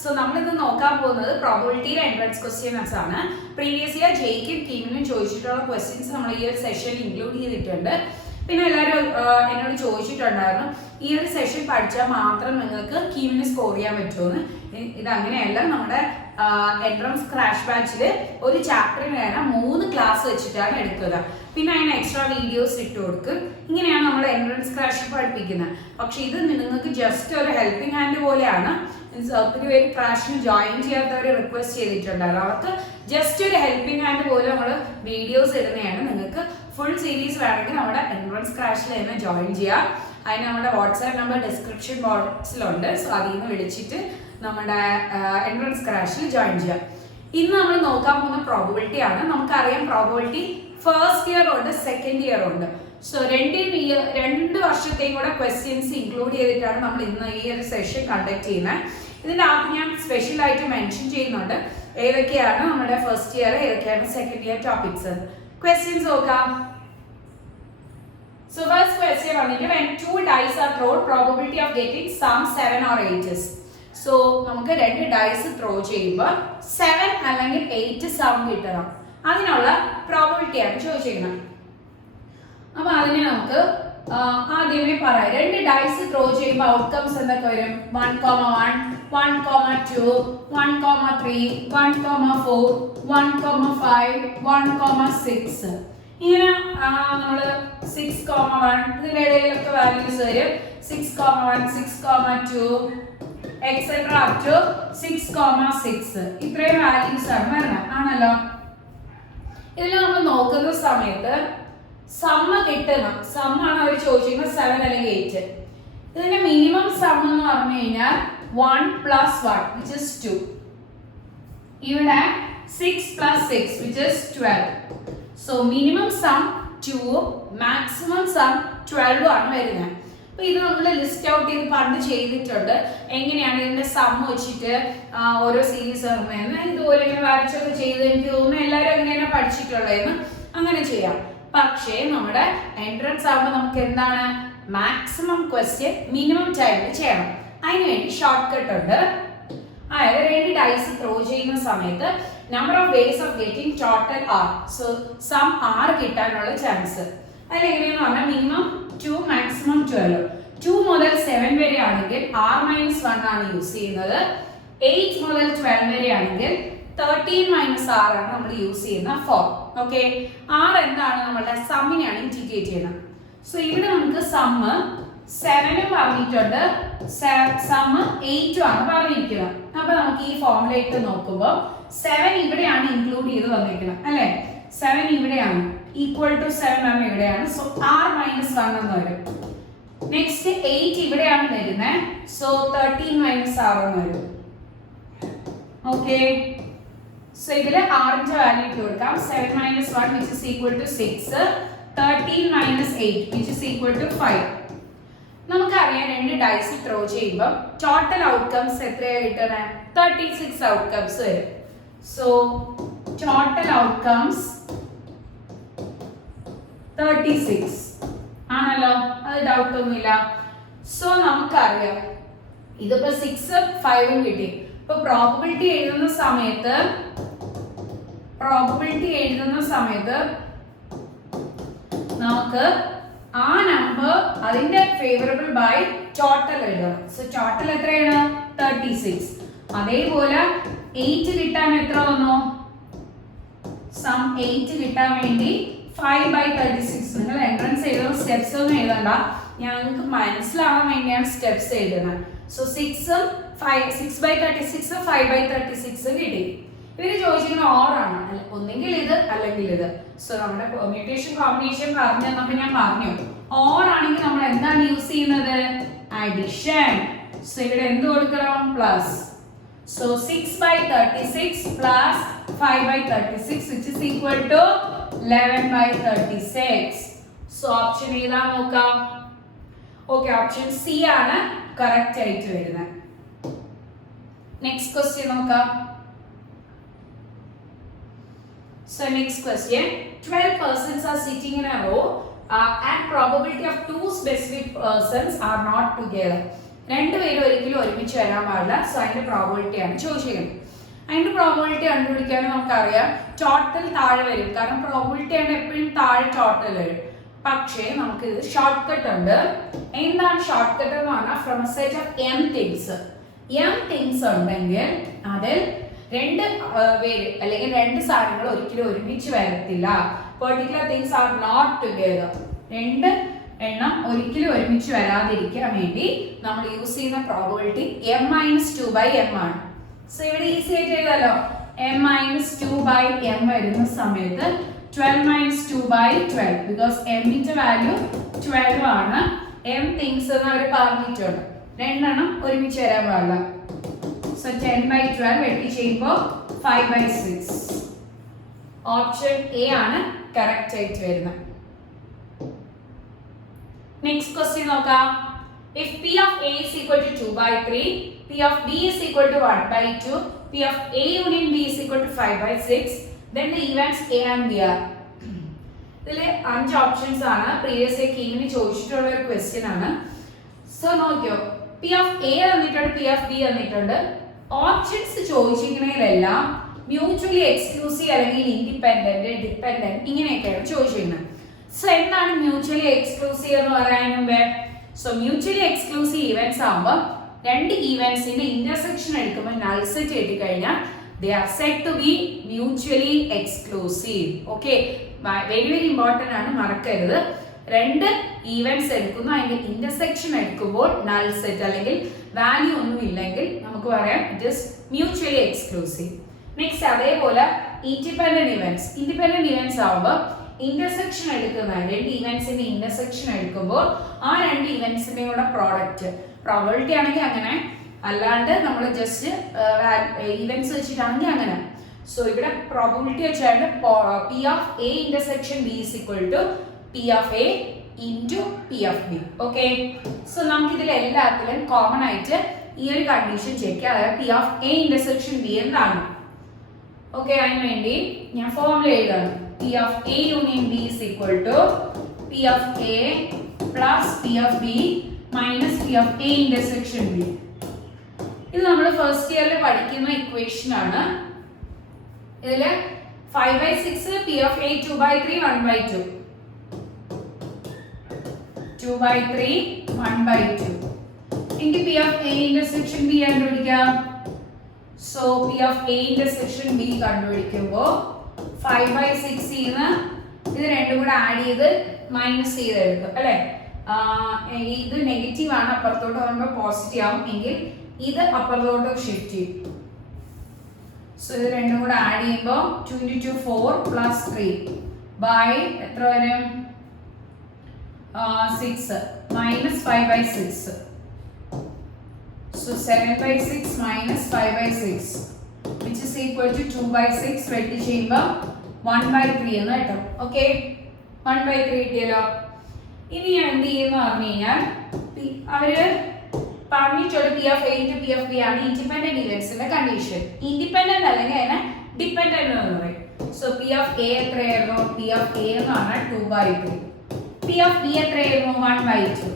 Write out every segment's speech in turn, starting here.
So നമ്മളിത് നോക്കാൻ പോകുന്നത് പ്രോബബിലിറ്റിയുടെ എൻട്രൻസ് ക്വസ്റ്റ്യൻസ് ആണ്. പ്രീവിയസ് ഇയർ ജെയ്ക്കും കീമിനും ചോദിച്ചിട്ടുള്ള ക്വസ്റ്റ്യൻസ് നമ്മൾ ഈ ഒരു സെഷനിൽ ഇൻക്ലൂഡ് ചെയ്തിട്ടുണ്ട്. പിന്നെ എല്ലാവരും എന്നോട് ചോദിച്ചിട്ടുണ്ടായിരുന്നു ഈ ഒരു സെഷൻ പഠിച്ചാൽ മാത്രം നിങ്ങൾക്ക് കീമിന് സ്കോർ ചെയ്യാൻ പറ്റുമെന്ന്. ഇതങ്ങനെയല്ല. നമ്മുടെ എൻട്രൻസ് ക്രാഷ് ബാച്ചിൽ ഒരു ചാപ്റ്ററിന് തന്നെ 3 ക്ലാസ് വെച്ചിട്ടാണ് എടുക്കുക. പിന്നെ അതിന് എക്സ്ട്രാ വീഡിയോസ് ഇട്ട് കൊടുക്കും. ഇങ്ങനെയാണ് നമ്മൾ എൻട്രൻസ് ക്രാഷ് പഠിപ്പിക്കുന്നത്. പക്ഷെ ഇത് നിങ്ങൾക്ക് ജസ്റ്റ് ഒരു ഹെൽപ്പിംഗ് ഹാൻഡ് പോലെയാണ്. ഒത്തിരി പേര് ക്രാഷിന് ജോയിൻ ചെയ്യാത്തവർ റിക്വസ്റ്റ് ചെയ്തിട്ടുണ്ടായിരുന്നു. അവർക്ക് ജസ്റ്റ് ഒരു ഹെൽപ്പിംഗ് ഹാൻഡ് പോലെ നമ്മൾ വീഡിയോസ് ഇടുന്നതാണ്. നിങ്ങൾക്ക് ഫുൾ സീരീസ് വേണമെങ്കിൽ നമ്മുടെ എൻട്രൻസ് ക്രാഷിൽ തന്നെ ജോയിൻ ചെയ്യാം. അതിന് നമ്മുടെ വാട്സാപ്പ് നമ്പർ ഡിസ്ക്രിപ്ഷൻ ബോക്സിലുണ്ട്. സോ അതിൽ നിന്ന് വിളിച്ചിട്ട് നമ്മുടെ എൻട്രൻസ് ക്രാഷിൽ ജോയിൻ ചെയ്യാം. ഇന്ന് നമ്മൾ നോക്കാൻ പോകുന്ന പ്രോബബിലിറ്റി ആണ്. നമുക്കറിയാം പ്രോബബിലിറ്റി ഫസ്റ്റ് ഇയർ ഉണ്ട്, സെക്കൻഡ് ഇയർ ഉണ്ട്. സോ 2 വർഷത്തെയും കൂടെ ക്വസ്റ്റ്യൻസ് ഇൻക്ലൂഡ് ചെയ്തിട്ടാണ് നമ്മൾ ഇന്ന് ഈ ഒരു സെഷൻ കണ്ടക്ട് ചെയ്യുന്നത്. ഇതിൻ്റെ ആദ്യം ഞാൻ സ്പെഷ്യൽ ആയിട്ട് മെൻഷൻ ചെയ്യുന്നുണ്ട് ഏതൊക്കെയാണ് നമ്മുടെ ഫസ്റ്റ് ഇയർ, ഏതൊക്കെയാണ് സെക്കൻഡ് ഇയർ ടോപ്പിക്സ്. ക്വസ്റ്റ്യൻസ് നോക്കാം. So first question വന്നിട്ട് when 2 dice are thrown, probability of getting sum 7 or 8 is. So നമുക്ക് 2 dice ത്രോ ചെയ്യുമ്പോൾ 7 അല്ലെങ്കിൽ 8 സം കിട്ടണം. അതിനുള്ള പ്രോബബിലിറ്റി ആണ് ചോദിച്ചിരിക്കുന്നത്. അപ്പൊ അതിനെ നമുക്ക് ആദ്യമേ പറയാം. 2 ഡൈസ് ത്രോ ചെയ്യുമ്പോൾ ഔട്ട്കംസ് എന്തൊക്കെ വരും? 1,1, 1,2, 1,3, 1,4, 1,5, 1,6. ഇങ്ങനെ നമ്മള് 6,1 ഇതിന്റെ ഇടയിലൊക്കെ വാല്യൂസ് വരും. 6,1, 6,2 എക്സെട്ര അപ് ടു 6,6. ഇത്രയും വാല്യൂസ് ആണ് വരുന്നത് ആണല്ലോ. ഇതിൽ നമ്മൾ നോക്കുന്ന സമയത്ത് സമ്മ കിട്ടണം. സമ്മാണ് അവർ ചോദിച്ചിരിക്കുന്നത് 7 അല്ലെങ്കിൽ 8. ഇതിന്റെ മിനിമം സം എന്ന് പറഞ്ഞു കഴിഞ്ഞാൽ 1 + 1 which is 2. ഇവിടെ 6 + 6 which is 12. So minimum sum 2, maximum sum 12 ആണ് വരുന്നത്. അപ്പൊ ഇത് നമ്മൾ ലിസ്റ്റ് ഔട്ട് ചെയ്ത് പണ്ട് ചെയ്തിട്ടുണ്ട്. എങ്ങനെയാണ് ഇതിന്റെ സം വെച്ചിട്ട് ഓരോ സീരീസ് ഇറങ്ങുന്നതെന്ന് ഇതുപോലെ ഇങ്ങനെ വരച്ചൊക്കെ ചെയ്ത് എനിക്ക് തോന്നുന്നു എല്ലാവരും എങ്ങനെയാണ് പഠിച്ചിട്ടുള്ളതെന്ന്. അങ്ങനെ ചെയ്യാം. പക്ഷേ നമ്മുടെ എൻട്രൻസ് ആകുമ്പോൾ നമുക്ക് എന്താണ് മാക്സിമം ക്വസ്റ്റ്യൻ മിനിമം ടൈമിൽ ചെയ്യണം. അതിനുവേണ്ടി ഷോർട്ട് കട്ട് ഉണ്ട്. അതായത് 2 ഡൈസ് ത്രോ ചെയ്യുന്ന സമയത്ത് number of ways of getting total are. So sum are കിട്ടാനുള്ള ചാൻസ് അതിലെങ്ങനെയെന്ന് പറഞ്ഞാൽ മിനിമം 2, മാക്സിമം 12. 2 മുതൽ 7 വരെ ആണെങ്കിൽ r-1 ആണ് യൂസ് ചെയ്യുന്നത്. 8 മുതൽ 12 വരെ ആണെങ്കിൽ 13 - r ആണ് നമ്മൾ യൂസ് ചെയ്യുന്ന ഫോം. ഓക്കെ, r എന്താണ് നമ്മളുടെ സമ്മിനെയാണ് ഇൻഡിക്കേറ്റ് ചെയ്യുന്നത്. സോ ഇവിടെ നമുക്ക് സമ്മ് 7 പറഞ്ഞിട്ടുണ്ട്, സമ്മ് 8 ആണ് പറഞ്ഞിരിക്കുന്നത്. അപ്പൊ നമുക്ക് ഈ ഫോമിലേക്ക് നോക്കുമ്പോൾ 7 ഇവിടെയാണ് ഇൻക്ലൂഡ് ചെയ്ത് വന്നിരിക്കുന്നത് അല്ലെ. 7 ഇവിടെയാണ്, ഈക്വൽ ടു 7 ആണ് ഇവിടെയാണ്. സോ r-1 എന്ന് വരും. നെക്സ്റ്റ് 8 ഇവിടെയാണ് വരുന്നത്. സോ 13 - r എന്ന് വരും. ഓക്കെ, സോ ഇതില് r-ന്റെ വാല്യൂ ഇട്ട് കൊടുക്കാം. 7 - 1 which is equal to 6, 13 - 8 which is equal to 5. നമുക്കറിയാം 2 ഡൈസ് ത്രോ ചെയ്യുമ്പോൾ ടോട്ടൽ ഔട്ട്കംസ് എത്രയാണ് കിട്ടുന്നത്? 36 ഔട്ട്കംസ് വരും. സോ ടോട്ടൽ ഔട്ട്കംസ് 36 ആണല്ലോ, അത് ഡൗട്ട് ഒന്നുമില്ല. സോ നമുക്കറിയാം ഇതിപ്പോ 6, 5 കിട്ടി. ഇപ്പൊ പ്രോബബിലിറ്റി എഴുതുന്ന സമയത്ത് നമുക്ക് ആ നമ്പർ അതിന്റെ ഫേവറബിൾ ബൈ ടോട്ടൽ എഴുതണം. സോ ടോട്ടൽ എത്രയാണ്? 36. അതേപോലെ 8 കിട്ടാൻ എത്ര വന്നു? സം 8 കിട്ടാൻ വേണ്ടി 5/36. നിങ്ങൾ എൻട്രൻസ് എഴുതുന്ന സ്റ്റെപ്സ് ഒന്നും എഴുതണ്ട, ഞങ്ങൾക്ക് മനസ്സിലാവാൻ വേണ്ടിയാണ് സ്റ്റെപ്സ് എഴുതുന്നത്. സോ 6/36 5/36 കിട്ടി. ഇവര് ചോദിച്ചിരിക്കുന്ന ഓർ ആണ്, ഒന്നെങ്കിൽ ഇത് അല്ലെങ്കിൽ ഇത്. സോ നമ്മുടെ പെർമ്യൂട്ടേഷൻ കോമ്പിനേഷൻ പറഞ്ഞു തന്നപ്പോൾ ഞാൻ പറഞ്ഞു ഓർ ആണെങ്കിൽ നമ്മൾ എന്താണ് യൂസ് ചെയ്യുന്നത്? അഡിഷൻ. സോ ഇവിടെ എന്ത് കൊടുക്കണം? Plus. So 6/36 plus 5/36 which is equal to 11/36. So option ഏതാ നോക്കാം. ഓക്കെ, ഓപ്ഷൻ സി ആണ് കറക്റ്റ് ആയിട്ട് വരുന്നത്. നെക്സ്റ്റ് ക്വസ്റ്റ്യൻ നോക്കാം. So next question, 12 persons are sitting in a row and probability of 2 specific persons are not together. രണ്ടുപേരും ഒരിക്കലും ഒരുമിച്ച് വരാൻ പാടില്ല. സോ അതിന്റെ പ്രോബബിലിറ്റിയാണ് ചോദിച്ചിരിക്കുന്നത്. അതിന്റെ പ്രോബബിലിറ്റി കണ്ടുപിടിക്കാൻ നമുക്കറിയാം ടോട്ടൽ താഴെ വരും, കാരണം പ്രോബബിലിറ്റി ആണ് എപ്പോഴും താഴെ ടോട്ടൽ വരും. പക്ഷേ നമുക്ക് ഇത് ഷോർട്ട് കട്ട് ഉണ്ട്. എന്താണ് ഷോർട്ട് കട്ട് എന്ന് പറഞ്ഞാൽ from A set of m things ഉണ്ടെങ്കിൽ അതിൽ രണ്ട് പേര് അല്ലെങ്കിൽ രണ്ട് സാധനങ്ങൾ ഒരിക്കലും ഒരുമിച്ച് വരത്തില്ല. Particular things are not together. രണ്ട് എണ്ണം ഒരിക്കലും ഒരുമിച്ച് വരാതിരിക്കാൻ വേണ്ടി നമ്മൾ യൂസ് ചെയ്യുന്ന പ്രോബബിലിറ്റി m-2/m ആണ്. സോ ഇവിടെ ഈസി ആയിട്ട് എഴുതാലോ. m-2/m വരുന്ന സമയത്ത് 12-2/12 ബിക്കോസ് m ന്റെ വാല്യൂ 12 ആണ്. m തിങ്സ് എന്ന് അവർ പറഞ്ഞിട്ടുണ്ട്, രണ്ടെണ്ണം ഒരുമിച്ച് വരാൻ പാടില്ല. സോ 10/12 വെട്ടി ചെയ്യുമ്പോൾ 5/6. ഓപ്ഷൻ എ ആണ് കറക്റ്റ് ആയിട്ട് വരുന്നത്. നെക്സ്റ്റ് ക്വസ്റ്റ്യൻ നോക്കാം. If P of A is equal to 2/3, P of B is equal to 1/2, P of A union B is equal to 5/6, then the events A and B are. ഇതിലെ 5 options ആണ്. Previous year കീമിന് ചോദിച്ചിട്ടുള്ള ഒരു question ആണ്. So നോക്കിയോ, P of A തന്നിട്ടുണ്ട്, P of B തന്നിട്ടുണ്ട്. Options ചോദിച്ചിരിക്കുന്നതിലെല്ലാം mutually exclusive അല്ലെങ്കിൽ independent, dependent ഇങ്ങനെയൊക്കെയാണ് ചോദിച്ചിരിക്കുന്നത്. സോ എന്താണ് മ്യൂച്വലി എക്സ്ക്ലൂസീവ് എന്ന് പറയാൻ മുമ്പേ, സോ മ്യൂച്വലി എക്സ്ക്ലൂസീവ് ഈവൻസ് ആകുമ്പോൾ രണ്ട് ഈവൻസിന്റെ ഇന്റർസെക്ഷൻ എടുക്കുമ്പോൾ നൾ സെറ്റ് എഴുതി കഴിഞ്ഞാൽ they are said to be mutually exclusive. Okay, very very important ആണ്, മറക്കരുത്. രണ്ട് ഈവൻസ് എടുക്കുന്നു, അതിന്റെ ഇന്റർസെക്ഷൻ എടുക്കുമ്പോൾ നൾ സെറ്റ് അല്ലെങ്കിൽ വാല്യൂ ഒന്നും ഇല്ലെങ്കിൽ നമുക്ക് പറയാം it is mutually exclusive. Next അതേപോലെ ഇൻഡിപെൻഡന്റ് ഇവന്റ്സ് ആവുമ്പോൾ ഇന്റർസെക്ഷൻ എടുക്കുന്ന രണ്ട് ഇവന്റ്സിന്റെ ഇന്റർസെക്ഷൻ എടുക്കുമ്പോൾ ആ രണ്ട് ഇവന്റ്സിന്റെ കൂടെ പ്രോഡക്റ്റ് പ്രോബബിലിറ്റി ആണെങ്കിൽ അങ്ങനെ, അല്ലാണ്ട് നമ്മൾ ജസ്റ്റ് ഇവന്റ്സ് വെച്ചിട്ടാണെങ്കിൽ അങ്ങനെ. സോ ഇവിടെ പ്രോബബിലിറ്റി വെച്ചാണ് P of A intersection B is equal to P of A into P of B. Okay, so നമുക്ക് ഇതിൽ എല്ലാത്തിലും കോമൺ ആയിട്ട് ഈ ഒരു കണ്ടീഷൻ ചെക്ക് ചെയ്യാം, അതായത് P of A intersection B എന്താണ്. ഓക്കെ, അതിന് വേണ്ടി ഞാൻ formula എഴുതാണ്. P of A union B is equal to P of A plus P of B minus P of A intersection B. ഇത് നമ്മൾ ഫസ്റ്റ് ഇയറിൽ പഠിക്കുന്ന ഇക്വേഷൻ ആണ്. ഇതില് 5/6, P of A 2/3, 1/2, 2/3, 1/2. എനിക്ക് P of A intersection B കണ്ടുപിടിക്കാം. So P of A intersection B കണ്ടുപിടിക്കുമ്പോൾ 5/6 ന്ന് ഇത് രണ്ടും കൂടെ ആഡ് ചെയ്ത് മൈനസ് ചെയ്തെടുക്കും അല്ലെ. ഇത് നെഗറ്റീവ് ആണ്, അപ്പുറത്തോട്ട് വരുമ്പോൾ പോസിറ്റീവ് ആവും, എങ്കിൽ ഇത് അപ്പുറത്തോട്ട് ഷിഫ്റ്റ് ചെയ്യും. സോ ഇത് രണ്ടും കൂടെ ആഡ് ചെയ്യുമ്പോൾ 2 into 2 4 plus 3 by എത്ര വരും 6 minus 5/6. So 7/6 minus 5/6 which is equal to 2/6 വെട്ടി ചെയ്യുമ്പോൾ 1/3 എന്ന് കിട്ടും. ഓക്കെ, 1/3 കിട്ടിയല്ലോ. ഇനി ഞാൻ എന്ത് ചെയ്യുന്ന പറഞ്ഞു കഴിഞ്ഞാൽ അവര് പറഞ്ഞിട്ടുള്ള P of A into P of B ആണ് ഇൻഡിപെൻഡന്റ് ഇവന്റ്സിന്റെ കണ്ടീഷൻ. ഇൻഡിപെൻഡന്റ് അല്ലെങ്കിൽ അതിനെ ഡിപെൻഡന്റ് എന്ന് പറയും. സോ P of A എത്രയായിരുന്നു, P of A എന്ന് പറഞ്ഞാൽ 2/3, P of B എത്രയായിരുന്നു 1/2.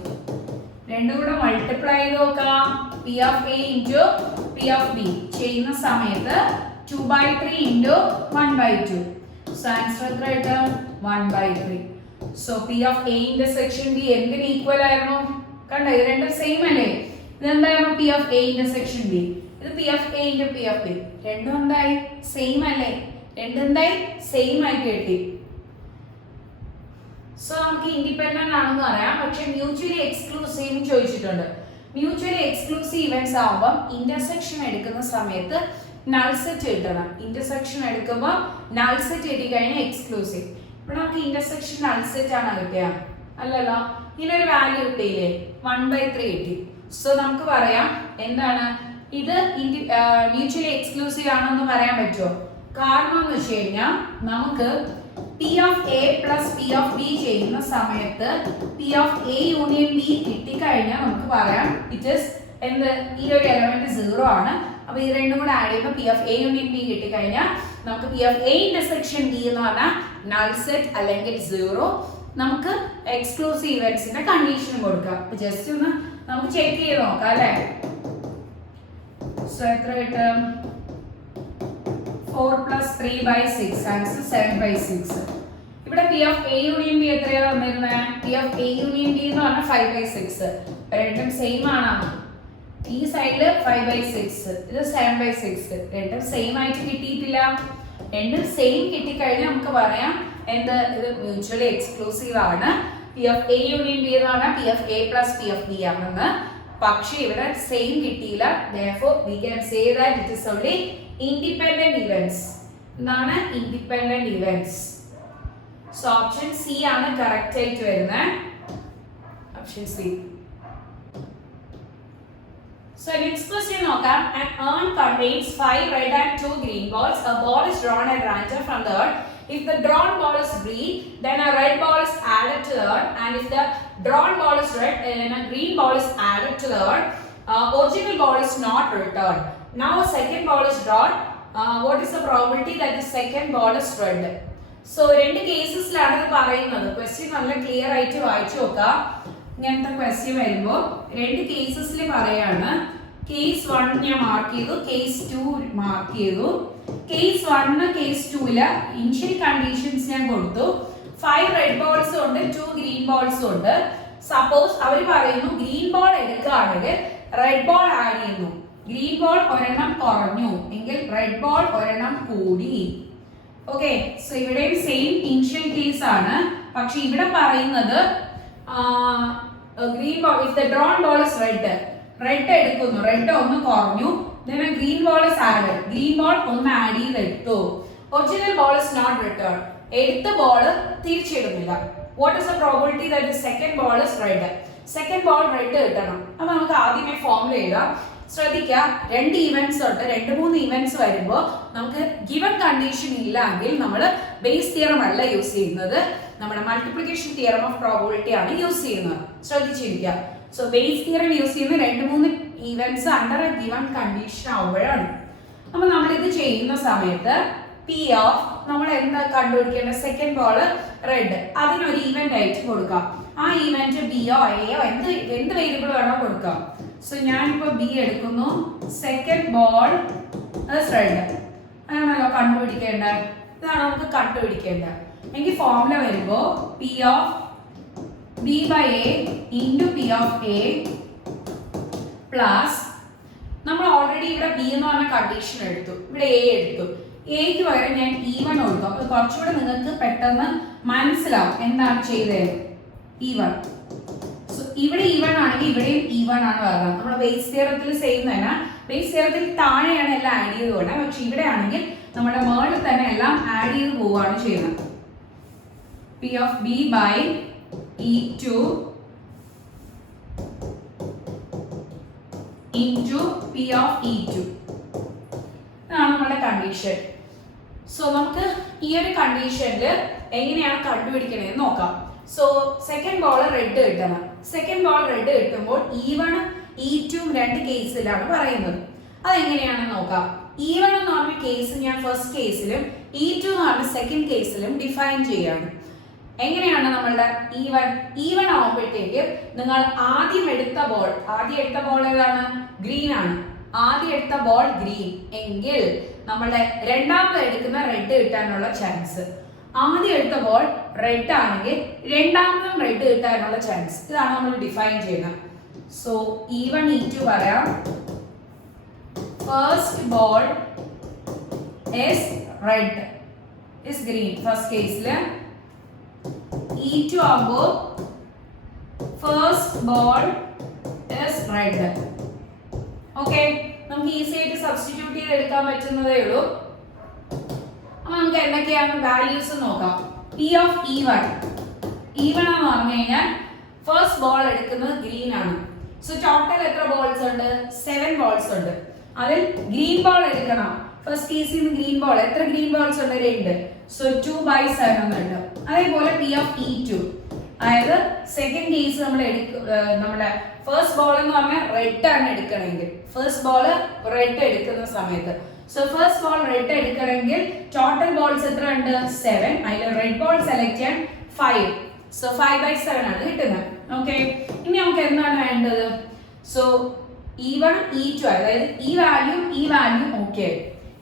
രണ്ടും കൂടെ മൾട്ടിപ്ലൈ ചെയ്ത് നോക്കാം. P of A into P of B ചെയ്യുന്ന സമയത്ത് 2/3 into 1/2. സോ ആൻസർ എത്ര കിട്ടും 1/3. So P of A intersection B എന്തിന് ഈക്വൽ ആയിരുന്നു, കണ്ടോ ഇത് രണ്ടും സെയിം അല്ലേ. ഇതെന്തായിരുന്നു P of A intersection B, ഇത് P of A into P of B, രണ്ടും എന്തായി സെയിം അല്ലേ, രണ്ടും എന്തായി സെയിം ആയിട്ട് കിട്ടി. സോ നമുക്ക് ഇൻഡിപെൻഡന്റ് ആണെന്ന് പറയാം, പക്ഷെ മ്യൂച്വലി എക്സ്ക്ലൂസീവ് ചോദിച്ചിട്ടുണ്ട്. മ്യൂച്വലി എക്സ്ക്ലൂസീവ് ഇവന്റ്സ് ആവുമ്പോൾ ഇന്റർസെക്ഷൻ എടുക്കുന്ന സമയത്ത് നൾ സെറ്റ് കിട്ടണം. ഇന്റർസെക്ഷൻ എടുക്കുമ്പോൾ നൾ സെറ്റ് കിട്ടിക്കഴിഞ്ഞാൽ എക്സ്ക്ലൂസീവ്. ഇവിടെ നമുക്ക് ഇന്റർസെക്ഷൻ നൾ സെറ്റ് ആണ് കിട്ടിയ, അല്ലല്ലോ, ഇതിനൊരു വാല്യൂ കിട്ടിയില്ലേ 1/3 കിട്ടി. സോ നമുക്ക് പറയാം എന്താണ് ഇത് മ്യൂച്വലി എക്സ്ക്ലൂസീവ് ആണെന്ന് പറയാൻ പറ്റുമോ? കാരണം എന്ന് വെച്ച് കഴിഞ്ഞാൽ നമുക്ക് P of A plus P of B ചെയ്യുന്ന സമയത്ത് P of A union B കിട്ടിക്കഴിഞ്ഞാൽ നമുക്ക് പറയാം ഇറ്റ് ഇസ് എന്ത്, ഈ ഒരു എലമെന്റ് 0 ആണ്. അപ്പൊ ഇത് രണ്ടും കൂടെ ആഡ് ചെയ്യുമ്പോൾ P of A union B കിട്ടിക്കഴിഞ്ഞാൽ നമുക്ക് P of A intersection B എന്ന് പറഞ്ഞാൽ നൾ സെറ്റ് അല്ലെങ്കിൽ 0. നമുക്ക് എക്സ്ക്ലൂസീവ് ഇവന്റ്സിന്റെ കണ്ടീഷൻ കൊടുക്കാം. ജസ്റ്റ് ഒന്ന് നമുക്ക് ചെക്ക് ചെയ്ത് നോക്കാം അല്ലേ. സോ എത്ര കിട്ടും? 4 + 3/6 ആൻസർ 7/6. ഇവിടെ P of A union B എത്രയാണ് വന്നിരുന്നത്? P of A union B എന്ന് പറഞ്ഞാൽ 5/6. രണ്ടും സെയിം ആണ്. ഈ സൈഡില് 5/6, ഇത് 7/6. രണ്ടും സെയിം ആയിട്ട് കിട്ടിയിട്ടില്ല. രണ്ടും സെയിം കിട്ടിക്കഴിഞ്ഞാൽ നമുക്ക് പറയാം എന്ത്, ഇത് മ്യൂച്വലി എക്സ്ക്ലൂസീവ് ആണ്. P of A union B എന്ന് പറഞ്ഞാൽ P of A plus P of B ആണെന്ന്. പക്ഷേ ഇവിടെ സെയിം കിട്ടിയില്ല. therefore we can say that it is only independent events. എന്താണ് independent events? So option C ആണ് correct ആയിട്ട് വരുന്നത്. Option C. So next question നോക്കാം. An urn contains 5 red and 2 green balls. A ball is drawn at random from the urn. If the drawn ball is green, then a red ball is added to the urn, and if the drawn ball is red, then a green ball is added to the urn. Original ball is not returned. Now a second ball is drawn. What is the probability that the second ball is red? So രണ്ട് കേസസിലാണ് ഇത് പറയുന്നത്. Question നല്ല clear ആയിട്ട് വായിച്ചു നോക്കാം. ഇങ്ങനത്തെ question വരുമ്പോൾ രണ്ട് കേസസിൽ പറയാണ്. കേസ് 1 ഞാൻ മാർക്ക് ചെയ്തു, കേസ് 2 മാർക്ക് ചെയ്തു. കേസ് 1 കേസ് 2 ഇനിഷ്യൽ കണ്ടീഷൻസ് ഞാൻ കൊടുത്തു. 5 റെഡ് ബോൾസ് ഉണ്ട്, 2 ഗ്രീൻ ബോൾസ് ഉണ്ട്. സപ്പോസ് അവർ പറയുന്നു ഗ്രീൻ ബോൾ എടുക്കുകയാണെങ്കിൽ റെഡ് ബോൾ ആഡ് ചെയ്യുന്നു. ഗ്രീൻ ബോൾ ഒരെണ്ണം കുറഞ്ഞു എങ്കിൽ റെഡ് ബോൾ ഒരെണ്ണം കൂടി. ഓക്കെ, സോ ഇവിടെയും സെയിം ഇനിഷ്യൽ കേസ് ആണ്. പക്ഷെ ഇവിടെ പറയുന്നത് green ball, if the drone ball is red, red എടുക്കുന്നു, റെഡ് ഒന്ന് കുറഞ്ഞു. then a green ball is added, green ball ഒന്ന് ആഡ് ചെയ്തെടുത്തു. Original ball is not return, എടുത്ത ബോൾ തിരിച്ചിടുന്നില്ല. What is the probability that the second ball is red? Second ball red കിട്ടണം. അപ്പൊ നമുക്ക് ആദ്യമേ ഫോർമുല എഴുതാം. ശ്രദ്ധിക്കുക, രണ്ട് ഇവന്റ്സ് ഉണ്ട്. 2-3 ഇവന്റ്സ് വരുമ്പോൾ നമുക്ക് ഗിവൺ കണ്ടീഷൻ ഇല്ലെങ്കിൽ നമ്മൾ ബേസ് തിയറം അല്ല യൂസ് ചെയ്യുന്നത്, നമ്മുടെ മൾട്ടിപ്ലിക്കേഷൻ തിയറം ഓഫ് പ്രോബബിലിറ്റി ആണ് യൂസ് ചെയ്യുന്നത്. ശ്രദ്ധിച്ചിരിക്കുക. സോ ബേസ് തിയറം യൂസ് ചെയ്യുന്ന 2-3 events under a given condition ആവുമ്പോഴാണ്. അപ്പൊ നമ്മൾ ഇത് ചെയ്യുന്ന സമയത്ത് പി ഓഫ് നമ്മൾ എന്താ കണ്ടുപിടിക്കേണ്ട? സെക്കൻഡ് ബോൾ റെഡ്, അതിനൊരു ഈവന്റ് ആയിട്ട് കൊടുക്കാം. ആ ഈവന്റ് ബിയോ എയോ എന്ത് വേരിയബിൾ വേണോ കൊടുക്കാം. സോ ഞാനിപ്പോ ബി എടുക്കുന്നു, സെക്കൻഡ് ബോൾ റെഡ് അങ്ങനെയാണല്ലോ കണ്ടുപിടിക്കേണ്ടത്. ഇതാണ് നമുക്ക് കണ്ടുപിടിക്കേണ്ടത്. എങ്കിൽ ഫോർമുല വരുമ്പോ P of B by A into P of A plus, നമ്മൾ ഓൾറെഡി ഇവിടെ ബി എന്ന് പറഞ്ഞ കണ്ടീഷൻ എടുത്തു, ഇവിടെ എ എടുത്തു. എക്ക് പകരം ഞാൻ E1 കൊടുത്തു. അപ്പൊ കുറച്ചുകൂടെ നിങ്ങൾക്ക് പെട്ടെന്ന് മനസ്സിലാവും എന്താണ് ചെയ്തത്. E1. സോ ഇവിടെ E1 ആണെങ്കിൽ ഇവിടെയും E1 ആണ് പറയുന്നത്. നമ്മുടെ ബേസ് തിയറത്തിൽ സെയിം തന്നെ. ബേസ് തിയറത്തിൽ താഴെയാണ് എല്ലാം ആഡ് ചെയ്ത് പോകണം. പക്ഷെ ഇവിടെ ആണെങ്കിൽ നമ്മുടെ മേളിൽ തന്നെ എല്ലാം ആഡ് ചെയ്ത് പോവുകയാണ് ചെയ്യുന്നത്. P of B by E2 into P of E2. ഇതാണ് നമ്മുടെ കണ്ടീഷൻ. സോ നമുക്ക് ഈ ഒരു കണ്ടീഷനിൽ എങ്ങനെയാണ് കണ്ടുപിടിക്കണേന്ന് നോക്കാം. സോ സെക്കൻഡ് ബോൾ റെഡ് കിട്ടണം. സെക്കൻഡ് ബോൾ റെഡ് കിട്ടുമ്പോൾ E1 E2 രണ്ട് കേസിലാണ് പറയുന്നത്. അതെങ്ങനെയാണെന്ന് നോക്കാം. E1 എന്ന് പറഞ്ഞ കേസ് ഞാൻ ഫസ്റ്റ് കേസിലും E2 എന്ന് പറഞ്ഞ സെക്കൻഡ് കേസിലും ഡിഫൈൻ ചെയ്യാണ്. എങ്ങനെയാണ് നമ്മളുടെ E1 ആവുമ്പോഴത്തേക്ക് നിങ്ങൾ ആദ്യം എടുത്ത ബോൾ ഏതാണ്? ഗ്രീൻ ആണ്. ആദ്യം എടുത്ത ബോൾ ഗ്രീൻ എങ്കിൽ നമ്മളുടെ രണ്ടാമത് എടുക്കുന്ന റെഡ് കിട്ടാനുള്ള ചാൻസ്. ആദ്യം എടുത്ത ബോൾ റെഡ് ആണെങ്കിൽ രണ്ടാമതും റെഡ് കിട്ടാനുള്ള ചാൻസ്. ഇതാണ് നമ്മൾ ഡിഫൈൻ ചെയ്യുന്നത്. സോ E1 E2 പറയാം. First ball is red, is green first കേസില്. E2 ആകുമ്പോൾ first ball is red. Okay, നമുക്ക് ഈസി ആയിട്ട് സബ്സ്റ്റിറ്റ്യൂട്ട് ചെയ്ത് എടുക്കാൻ പറ്റുന്നതേ ഉള്ളൂ. അപ്പൊ നമുക്ക് എന്തൊക്കെയാണ് വാല്യൂസ് നോക്കാം. പി ഓഫ് E1 എന്ന് പറഞ്ഞു കഴിഞ്ഞാൽ ഫസ്റ്റ് ബോൾ എടുക്കുന്നത് ഗ്രീൻ ആണ്. സോ ടോട്ടൽ എത്ര ബോൾസ് ഉണ്ട്? 7 ബോൾസ് ഉണ്ട്. അതിൽ ഗ്രീൻ ബോൾ എടുക്കണം. ഫസ്റ്റ് കേസിൽ നിന്ന് ഗ്രീൻ ബോൾ എത്ര ഗ്രീൻ ബോൾസ് ഉണ്ട്? 2. സോ 2/7 ഉണ്ട്. അതേപോലെ പി ഓഫ് E2, അതായത് സെക്കൻഡ് കേസ് നമ്മൾ നമ്മുടെ ഫസ്റ്റ് ബോൾ എന്ന് പറഞ്ഞാൽ റെഡ് ആണ് എടുക്കണമെങ്കിൽ, ഫസ്റ്റ് ബോൾ റെഡ് എടുക്കുന്ന സമയത്ത്. സോ ഫസ്റ്റ് ബോൾ റെഡ് എടുക്കണമെങ്കിൽ ടോട്ടൽ ബോൾസ് എത്ര ഉണ്ട്? 7. അതിൽ റെഡ് ബോൾ സെലക്ട് ചെയ്യാൻ 5. സോ 5/7 ആണ് കിട്ടുന്നത്. ഓക്കെ, ഇനി നമുക്ക് എന്താണ് വേണ്ടത്? സോ E1 E2 അതായത് ഈ വാല്യൂ ഓക്കെ.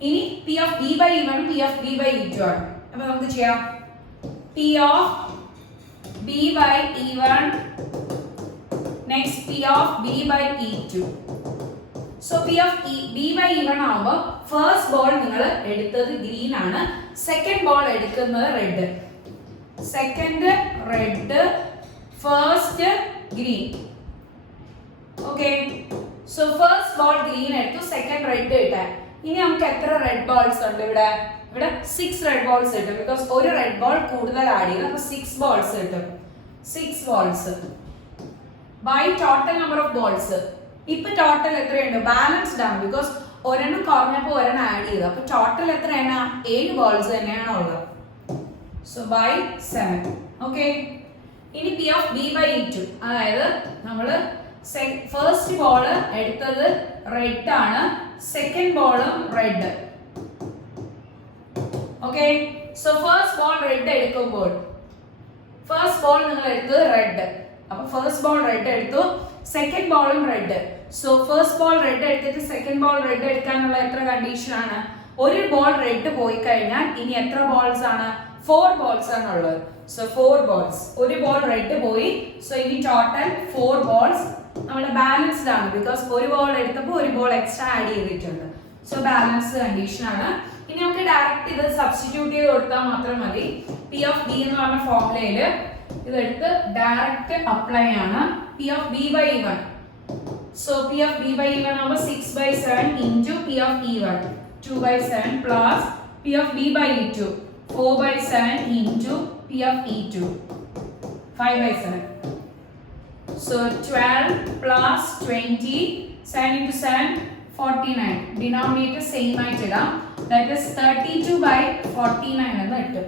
ഇനി P of B by E1 P of B by E2 ആണ്. അപ്പോൾ നമുക്ക് ചെയ്യാം P of B by E1 next P of B by E2. So P of B by E1 ആവുമ്പോൾ first ball നിങ്ങൾ എടുത്തത് green ആണ്, second ball എടുക്കുന്നത് red. Second red, first green. Okay, so first ball green എടുത്തു, second red ഇട്ടാൽ ഇനി നമുക്ക് എത്ര റെഡ് ബോൾസ് ഉണ്ട് ഇവിടെ? ഇവിടെ 6 റെഡ് ബോൾസ് കിട്ടും. ബിക്കോസ് ഒരു റെഡ് ബോൾ കൂടുതൽ ആഡ് ചെയ്യും, അപ്പോൾ 6 ബോൾസ് കിട്ടും. 6 balls by total number of balls. ഇപ്പൊ ടോട്ടൽ എത്രയുണ്ട്? ബാലൻസ്ഡ് ആണ്, ബിക്കോസ് ഒരെണ്ണം കുറഞ്ഞപ്പോൾ ഒരെണ്ണം ആഡ് ചെയ്തു. അപ്പൊ ടോട്ടൽ എത്രയാണ്? 7 ബോൾസ് തന്നെയാണ് ഉള്ളത്. So by 7. ഓക്കെ, ഇനി P of B by E2, അതായത് നമ്മള് ഫസ്റ്റ് ബോൾ എടുത്തത് റെഡ് ആണ്, സെക്കൻഡ് ബോളും red. Okay, so first ball red എടുക്കുമ്പോൾ ഫസ്റ്റ് ബോൾ നിങ്ങൾ എടുത്തത് റെഡ്, അപ്പൊ ഫസ്റ്റ് ബോൾ റെഡ് എടുത്തു, സെക്കൻഡ് ബോളും red. So first ball red എടുത്തിട്ട് സെക്കൻഡ് ബോൾ റെഡ് എടുക്കാനുള്ള എത്ര കണ്ടീഷൻ ആണ്? ഒരു ബോൾ റെഡ് പോയി കഴിഞ്ഞാൽ ഇനി എത്ര ബോൾസ് ആണ്? 4 ബോൾസ് ആണ് ഉള്ളത്. സോ 4 ബോൾസ്, ഒരു ബോൾ റെഡ് പോയി, സോ ഇനി ടോട്ടൽ 4 ബോൾസ്. നമ്മുടെ ബാലൻസ്ഡ് ആണ്, ബിക്കോസ് ഒരു ബോൾ എടുത്തപ്പോൾ ഒരു ബോൾ എക്സ്ട്രാ ആഡ് ചെയ്തിട്ടുണ്ട്. സോ ബാലൻസ്ഡ് കണ്ടീഷൻ ആണ്. ഇനി നമുക്ക് ഡയറക്റ്റ് ഇത് സബ്സ്റ്റിറ്റ്യൂട്ട് ചെയ്ത് കൊടുത്താൽ മാത്രം മതി. P of B എന്ന് പറഞ്ഞ ഫോർമുലയിൽ ഇതെടുത്ത് ഡയറക്റ്റ് അപ്ലൈ ആണ്. P of B by E1. So P of B by E1 ആവുമ്പോൾ 6 by 7 into P of E1 2 by 7 plus P of B by E2 4 by 7 into P of E2 5 by 7. So 12 plus 20 7 into 7 49. Denominator same ആയിട്ട് ഇടാം. That is 32 by 49 എന്ന് കിട്ടും.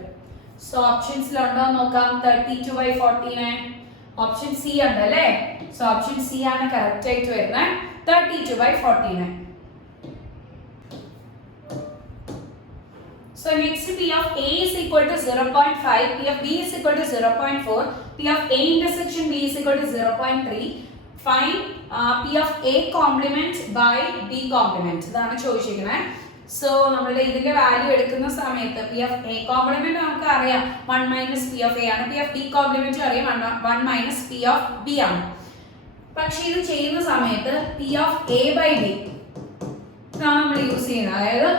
So ഓപ്ഷൻസിലുണ്ടോ നോക്കാം. 32 by 49 option C ഉണ്ട് അല്ലേ? So option C ആണ് correct ആയിട്ട് വരുന്നത്. 32 by 49. So next P of A is equal to 0.5, P of B is equal to 0.4, P of A intersection B is equal to 0.3. Find P of A complement by B complement. ഇതാണ് ചോദിച്ചിരിക്കുന്നത്. So നമ്മളുടെ ഇതിന്റെ value എടുക്കുന്ന സമയത്ത് P of A complement നമുക്ക് അറിയാം 1 minus P of A ആണ്. P of B complement അറിയാം 1 മൈനസ് P of B ആണ്. പക്ഷെ ഇത് ചെയ്യുന്ന സമയത്ത് P of A by B ഇതാണ് നമ്മൾ യൂസ് ചെയ്യുന്നത്. അതായത്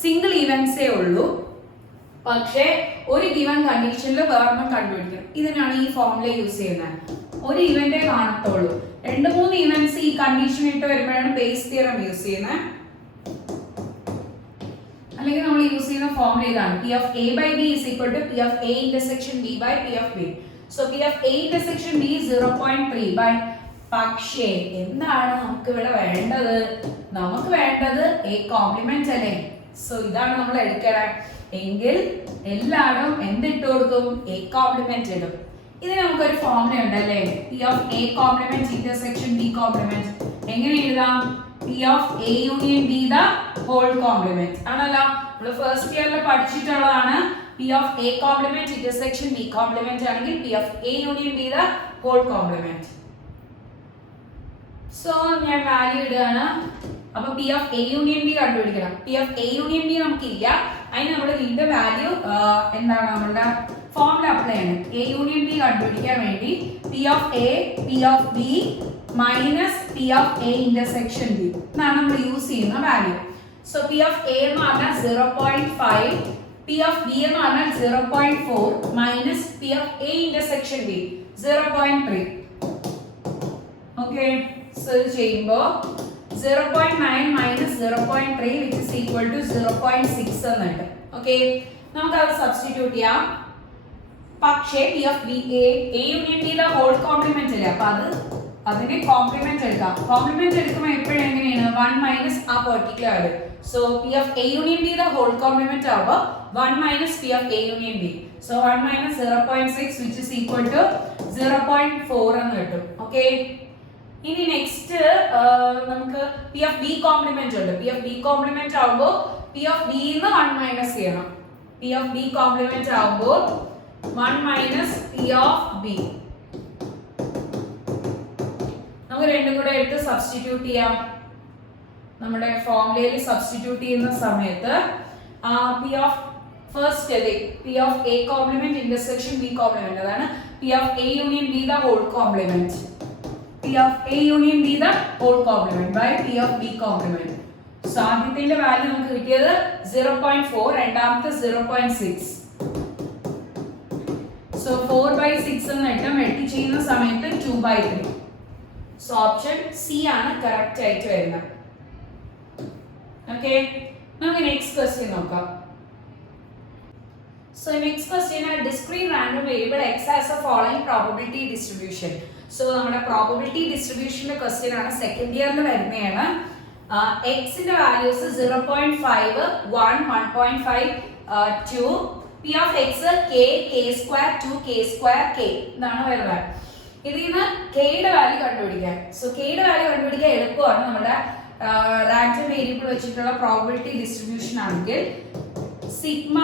സിംഗിൾ ഇവന്റ്സേ ഉള്ളൂ, പക്ഷേ ഒരു ഗിവൻ കണ്ടീഷനിൽ വേറൊന്നും കണ്ടുപിടിക്കണം. ഇതിനാണ് ഈ ഫോർമുല യൂസ് ചെയ്യുന്നത്. ഒരു ഇവന്റേ കാണത്തുള്ളൂ. 2-3 ഇവന്റ്സ് ഈ കണ്ടീഷൻ ഇട്ട് വരുമ്പോഴാണ് ബേസ് തിയറം യൂസ് ചെയ്യുന്നത്. അല്ലെങ്കിൽ നമ്മൾ യൂസ് ചെയ്യുന്ന ഫോർമുല ഇതാണ്. P of A by B is equal to P of A intersection B by P of B. So P of A intersection B is 0.3 by. പക്ഷേ എന്താണ് നമുക്ക് ഇവിടെ വേണ്ടത്? നമുക്ക് വേണ്ടത് A കോംപ്ലിമെന്റ് അല്ലേ? സോ ഇതാണ് നമ്മൾ എടുക്കണം. എങ്കിൽ എല്ലായിടും എന്തിട്ട് കൊടുക്കും? A കോംപ്ലിമെന്റ് ഇടും. ഇത് നമുക്കൊരു ഫോർമുല ഉണ്ടല്ലേ, P of A complement intersection B complement. എങ്ങനെ എഴുതാം? P of A union B the whole complement ആണല്ലോ. നമ്മൾ ഫസ്റ്റ് ഇയറിൽ പഠിച്ചിട്ടുള്ളതാണ്. P of A complement intersection B complement ആണെങ്കിൽ P of A union B the whole complement. So ഞാൻ value ഇടുകയാണ്. അപ്പൊ P of A union B കണ്ടുപിടിക്കണം. P of A union B നമുക്കില്ല, അതിന് നമ്മൾ ഇതിന്റെ വാല്യൂ എന്താണ് നമ്മളുടെ ഫോർമുല അപ്ലൈ ചെയ്യണം. A union B കണ്ടുപിടിക്കാൻ വേണ്ടി P of A P of B minus P of A intersection B എന്നാണ് നമ്മൾ യൂസ് ചെയ്യുന്ന value. So P of A എന്ന് പറഞ്ഞാൽ 0.5, P of B എന്ന് പറഞ്ഞാൽ 0.4 minus P of A intersection B 0.3. Okay, so ഇത് ചെയ്യുമ്പോൾ 0.9 minus 0.3 which is equal to 0.6 എന്നുണ്ട്. ഓക്കെ, നമുക്കത് സബ്സ്റ്റിറ്റ്യൂട്ട് ചെയ്യാം. പക്ഷേ P of B A union B the whole complement അല്ലേ, അപ്പൊ അതിനെ കോംപ്ലിമെന്റ് എടുക്കാം. കോംപ്ലിമെന്റ് എടുക്കുമ്പോൾ എപ്പോഴും എങ്ങനെയാണ്? 1 മൈനസ് ആ particular. So P of A union B the whole complement ആവുമ്പോൾ 1 minus P of A union B. So 1 minus 0.6 which is equal to 0.4 എന്ന് കിട്ടും. ഓക്കെ, ഇനി നെക്സ്റ്റ് നമുക്ക് P of B കോംപ്ലിമെന്റ് ഉണ്ട്. P of B കോംപ്ലിമെന്റ് ആവുമ്പോൾ P of B ന്ന് 1 minus ചെയ്യണം. P of B complement ആവുമ്പോൾ 1 മൈനസ് P of B. നമുക്ക് രണ്ടും കൂടെ എടുത്ത് സബ്സ്റ്റിറ്റ്യൂട്ട് ചെയ്യാം. നമ്മുടെ ഫോർമുലയിൽ സബ്സ്റ്റിറ്റ്യൂട്ട് ചെയ്യുന്ന സമയത്ത് P of first P of A complement intersection B complement, അതാണ് P of A union B the whole complement, P of A union B the whole complement by P of B complement. So ആദ്യത്തിന്റെ value നമുക്ക് കിട്ടിയത് 0.4, രണ്ടാമത്തെ 0.6. So 4/6 എന്നിട്ട് multi ചെയ്യുന്ന സമയത്ത് 2/3. So option C ആണ് correct ആയിട്ട് വരുന്നത്. ഓക്കെ, നമുക്ക് നെക്സ്റ്റ് ക്വസ്റ്റ്യൻ നോക്കാം. So next question, a discrete random variable x has a following probability distribution. So നമ്മുടെ probability distribution question ആണ്, സെക്കൻഡ് ഇയറിൽ വരുന്നതാണ്. x ന്റെ values 0.5, 1, 1.5, 2, p of x k, k square, 2, k square, k ഇതാണ് വരുന്നത്. ഇതിൽ നിന്ന് k യുടെ വാല്യൂ കണ്ടുപിടിക്കാൻ. സോ k യുടെ വാല്യൂ കണ്ടുപിടിക്കാൻ എളുപ്പമാണ്. നമ്മുടെ റാൻഡം വേരിയബിൾ വെച്ചിട്ടുള്ള പ്രോബബിലിറ്റി ഡിസ്ട്രിബ്യൂഷൻ ആണെങ്കിൽ sigma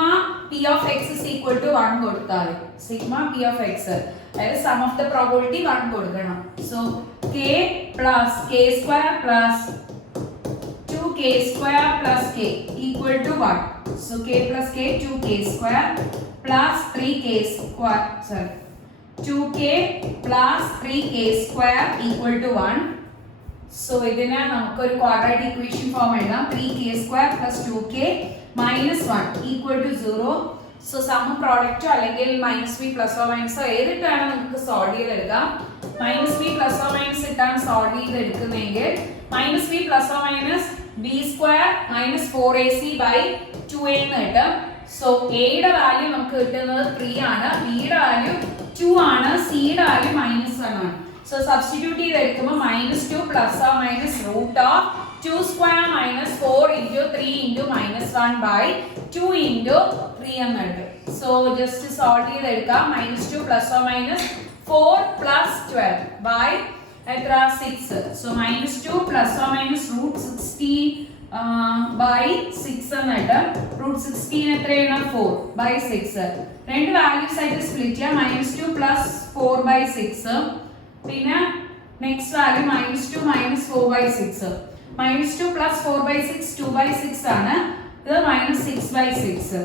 p of x is equal to 1 കൊടുത്താൽ സിഗ്മ p of x, അതായത് സം ഓഫ് ദ പ്രോബബിലിറ്റി 1 കൊടുക്കണം. So k plus k square plus 2k square plus k equal to 1. So k plus k 2k square plus 3k square, sorry 2k plus 3k square equal to 1. So ഇതിനെ നമുക്ക് ഒരു quadratic equation form എഴുതാം. 3k square plus 2k minus 1 equal to 0. So sum പ്രോഡക്റ്റോ അല്ലെങ്കിൽ minus B plus or മൈനസോ ഏതിട്ടാണ് നമുക്ക് solve ചെയ്തെടുക്കാം. Minus B plus or minus ഇട്ടാണ് സോൾവ് ചെയ്തെടുക്കുന്നതെങ്കിൽ minus B plus or minus B square minus 4ac by 2a എന്ന് കിട്ടും. സോ എയുടെ വാല്യൂ നമുക്ക് കിട്ടുന്നത് 3 ആണ്, ബിയുടെ വാല്യൂ 2 ആണ്, സിയുടെ വാല്യൂ -1 ആണ്. സോ സബ്സ്റ്റിറ്റ്യൂട്ട് ചെയ്തെടുക്കുമ്പോൾ -2 plus or minus root of 2 square minus 4 into 3 into -1 by 2 into 3 എന്ന് എടുക്കും. സോ ജസ്റ്റ് സോൾവ് ചെയ്തെടുക്കാം. -2 plus or minus 4 plus 12 by എത്ര 6. So -2 plus or minus root 16 by 6 എന്ന് എടുക്കും. റൂട്ട് 16 എത്രയാണ് 4 by 6. രണ്ട് വാല്യൂസ് ആയിട്ട് സ്പ്ലിറ്റ് ചെയ്യാം. -2 പ്ലസ് 4 by 6, പിന്നെ next value -2 minus 4 by 6. -2 plus 4 by 6 2 by 6 ആണ്, ഇത് -6 by 6.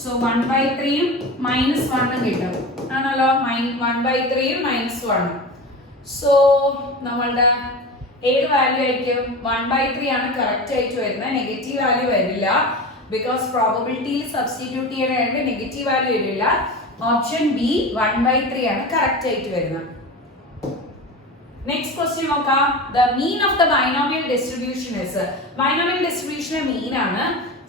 സോ 1/3 -1 കിട്ടും ആണല്ലോ, 1/3 -1. സോ നമ്മളുടെ ഏത് വാല്യൂ ആയിരിക്കും? 1/3 ആണ് കറക്റ്റ് ആയിട്ട് വരുന്നത്. നെഗറ്റീവ് വാല്യൂ വരില്ല, ബിക്കോസ് പ്രോബബിലിറ്റിയിൽ സബ്സ്റ്റിറ്റ്യൂട്ട് ചെയ്യാനായിട്ട് നെഗറ്റീവ് വാല്യൂ വരില്ല. ഓപ്ഷൻ ബി 1/3 ആണ് കറക്റ്റ് ആയിട്ട് വരുന്നത്. Next question നോക്കാം. The mean of the binomial distribution is, binomial distribution mean ആണ്.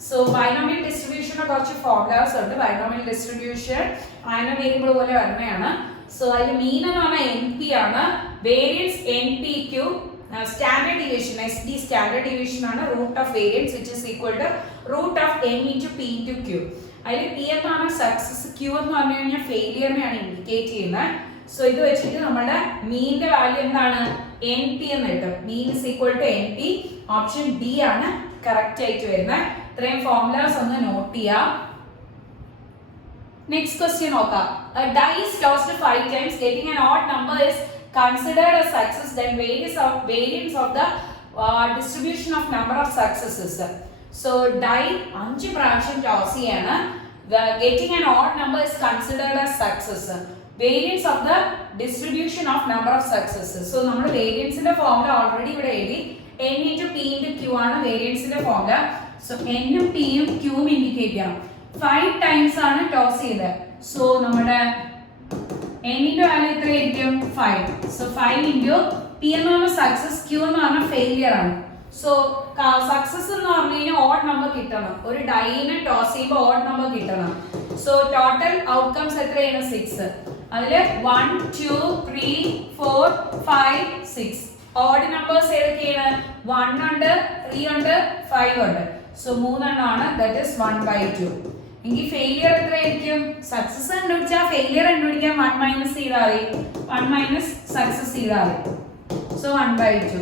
So binomial distribution കുറച്ച് ഫോർമുലാസ് ഉണ്ട്. binomial distribution random variable പോലെ വരുന്നതാണ്. So അതിൽ mean എന്ന് പറഞ്ഞാൽ NP ആണ്, variance NPQ, standard deviation SD standard deviation ആണ്, root of variance which is equal to root of n into p into q. അതിൽ p എന്ന് പറഞ്ഞാൽ സക്സസ്, q എന്ന് പറഞ്ഞു കഴിഞ്ഞാൽ ഫെയിലിയറിനെയാണ് ഇൻഡിക്കേറ്റ് ചെയ്യുന്നത്. സോ ഇത് വെച്ചിട്ട് നമ്മുടെ മീനിന്റെ വാല്യൂ എന്താണ്? NP എന്ന് കിട്ടും. Mean is equal to NP. Option D ആണ് കറക്റ്റ് ആയിട്ട് വരുന്നത്. ഇത്രയും ഫോർമുലാസ് ഒന്ന് നോട്ട് ചെയ്യാം. നെക്സ്റ്റ് ക്വസ്റ്റ്യൻ നോക്കാം. A die is tossed 5 times, getting an odd number is considered a success. Then variance of the distribution of number of successes. So die 5 പ്രാവശ്യം toss ചെയ്യാണ്. Getting an odd number is considered as success. Variance of the distribution of number of successes. So നമ്മൾ വേരിയൻസിന്റെ formula already ഇവിടെ എഴുതി. n into p into q ആണ് വേരിയൻസിന്റെ formula. So n ഉം p ഉം q ഉം indicate ചെയ്യണം. 5 times ആണ് toss ചെയ്തത്. സോ നമ്മുടെ n ന്റെ വാല്യൂ എത്രയായിരിക്കും? 5. സോ 5 into p എന്ന് പറഞ്ഞാൽ സക്സസ്, q എന്ന് പറഞ്ഞാൽ ഫെയിലിയർ ആണ്. സോ സക്സസ് എന്ന് പറഞ്ഞു കഴിഞ്ഞാൽ ഓഡ് നമ്പർ കിട്ടണം. ഒരു ഡൈനെ ടോസ് ചെയ്യുമ്പോൾ ഓഡ് നമ്പർ കിട്ടണം. സോ ടോട്ടൽ ഔട്ട്കംസ് എത്രയാണ്? 6. അതില് 1 2 3 4 5 6 ഓഡ് നമ്പേഴ്സ് ഏതൊക്കെയാണ്? 1 ഉണ്ട്, 3 ഉണ്ട്, 5 ഉണ്ട്. സോ 3 എണ്ണമാണ്, ദാറ്റ് ഈസ് 1/2. എങ്കിൽ ഫെയിലിയർ എത്രയായിരിക്കും? സക്സസ് കണ്ടുപിടിച്ചാൽ ഫെയിലിയർ കണ്ടുപിടിക്കാൻ 1 മൈനസ് ചെയ്താൽ മതി, 1 മൈനസ് സക്സസ് ചെയ്താൽ മതി. സോ 1/2.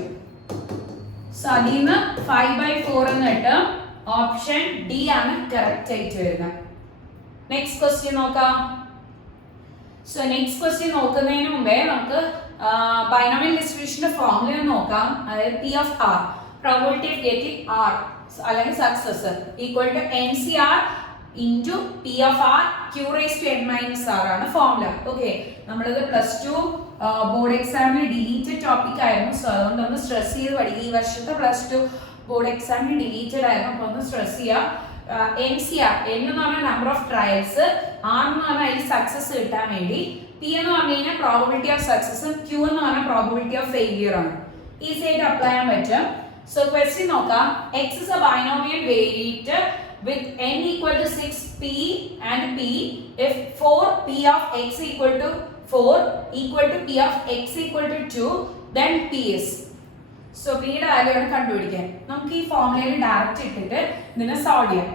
സോ അതിൽ നിന്ന് 5/4 എന്ന് കിട്ടും. ഓപ്ഷൻ ഡി ആണ് കറക്റ്റ് ആയിട്ട് വരുന്നത്. നെക്സ്റ്റ് ക്വസ്റ്റ്യൻ നോക്കാം. സോ നെക്സ്റ്റ് ക്വസ്റ്റ്യൻ നോക്കുന്നതിന് മുമ്പേ നമുക്ക് ബൈനോമിയൽ ഡിസ്ട്രിബ്യൂഷന്റെ ഫോർമുല നോക്കാം. അതായത് P of R, probability of getting R അല്ലെങ്കിൽ success equal to NCR into P of R Q raise to n minus R ആണ് ഫോർമുല. ഓക്കെ, നമ്മളിത് +2 ബോർഡ് എക്സാമിന് ഡിലീറ്റഡ് ടോപ്പിക് ആയിരുന്നു. സോ അതുകൊണ്ട് ഒന്ന് സ്ട്രെസ് ചെയ്ത് പഠിക്കുക. ഈ വർഷത്തെ +2 ബോർഡ് എക്സാമിന് ഡിലീറ്റഡ് ആയിരുന്നു. അപ്പോൾ ഒന്ന് സ്ട്രെസ് ചെയ്യുക. NCR N എന്ന് പറഞ്ഞാൽ നമ്പർ ഓഫ് ട്രയൽസ്, R എന്ന് പറഞ്ഞാൽ അതിൽ സക്സസ് കിട്ടാൻ വേണ്ടി, P എന്ന് പറഞ്ഞു കഴിഞ്ഞാൽ പ്രോബിലിറ്റി ഓഫ് സക്സസും Q എന്ന് പറഞ്ഞാൽ പ്രോബിലിറ്റി ഓഫ് ഫെയിലിയർ ആണ്. ഈസി ആയിട്ട് അപ്ലൈ ചെയ്യാൻ പറ്റും. സോ ക്വസ്റ്റ്യൻ നോക്കാം. X is a binomial variate with n equal to 6 P and P if 4 P of X equal to 4 equal to P of X equal to 2 then P is. So പിയുടെ value ആണ് കണ്ടുപിടിക്കാൻ. നമുക്ക് ഈ ഫോർമുലയിൽ direct ഇട്ടിട്ട് ഇതിനെ solve ചെയ്യാം.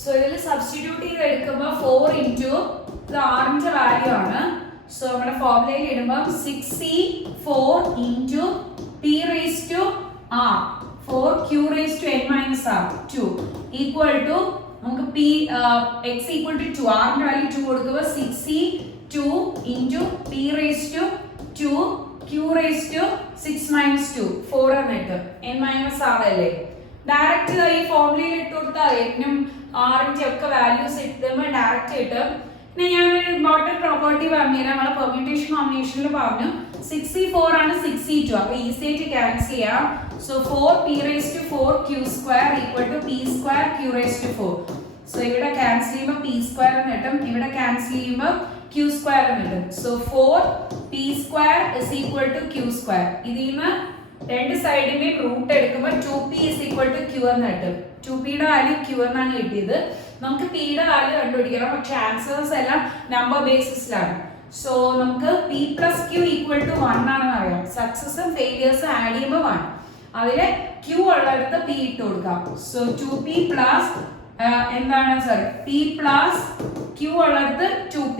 So ഇതിൽ സബ്സ്റ്റിറ്റ്യൂട്ട് ചെയ്ത് എടുക്കുമ്പോൾ 4 ഇൻറ്റു ഇത് ആറിന്റെ വാല്യൂ ആണ്. സോ നമ്മുടെ ഫോർമുലയിൽ ഇടുമ്പോൾ 6C4 into P raise to R 4 Q raise to n minus R 2 equal to നമുക്ക് P X ഈക്വൽ ടു 2, ആറിന്റെ വാല്യൂ 2 കൊടുക്കുമ്പോൾ 6C2 into P raised to 2 Q raised to 6 minus 2 4 എന്നിട്ട് n minus r അല്ലേ. Direct ഈ ഫോർമുലയിൽ ഇട്ട് കൊടുത്താൽ എന്നും ആറിന്റെ ഒക്കെ വാല്യൂസ് ഇട്ടുമ്പോൾ ഡയറക്റ്റ് കിട്ടും. പിന്നെ ഞാനൊരു ഇമ്പോർട്ടൻറ്റ് പ്രോപ്പർട്ടി പറഞ്ഞുതരാം. നമ്മളെ പെർമ്യൂട്ടേഷൻ കോമ്പിനേഷനിൽ പറഞ്ഞു 6C4 ആണ് 6C2. അപ്പോൾ ഈസി ആയിട്ട് ക്യാൻസൽ ചെയ്യാം. So 4 P raised to 4 Q square equal to P square Q raised to 4. So ഇവിടെ ക്യാൻസൽ ചെയ്യുമ്പോൾ P square എന്ന് കിട്ടും, ഇവിടെ ക്യാൻസൽ ചെയ്യുമ്പോൾ Q square എന്ന് കിട്ടും. So 4 P square is equal to Q square. ഇതിൽ നിന്ന് രണ്ട് സൈഡിന്റെയും റൂട്ട് എടുക്കുമ്പോൾ 2P is equal to Q എന്ന് കിട്ടും. 2P യുടെ വാല്യൂ Q എന്നാണ് കിട്ടിയത്. നമുക്ക് P യുടെ വാല്യൂ കണ്ടുപിടിക്കണം, പക്ഷെ ആൻസേഴ്സ് എല്ലാം നമ്പർ ബേസിസിലാണ്. സോ നമുക്ക് P plus Q equal to 1 ആണെന്ന് അറിയാം. സക്സസും ഫെയിലിയേഴ്സും ആഡ് ചെയ്യുമ്പോൾ 1, അതില് Q ഉള്ളിടത്ത് P ഇട്ട് കൊടുക്കാം. സോ 2P plus എന്താണ് സോറി P plus Q ഉള്ളിടത്ത് 2P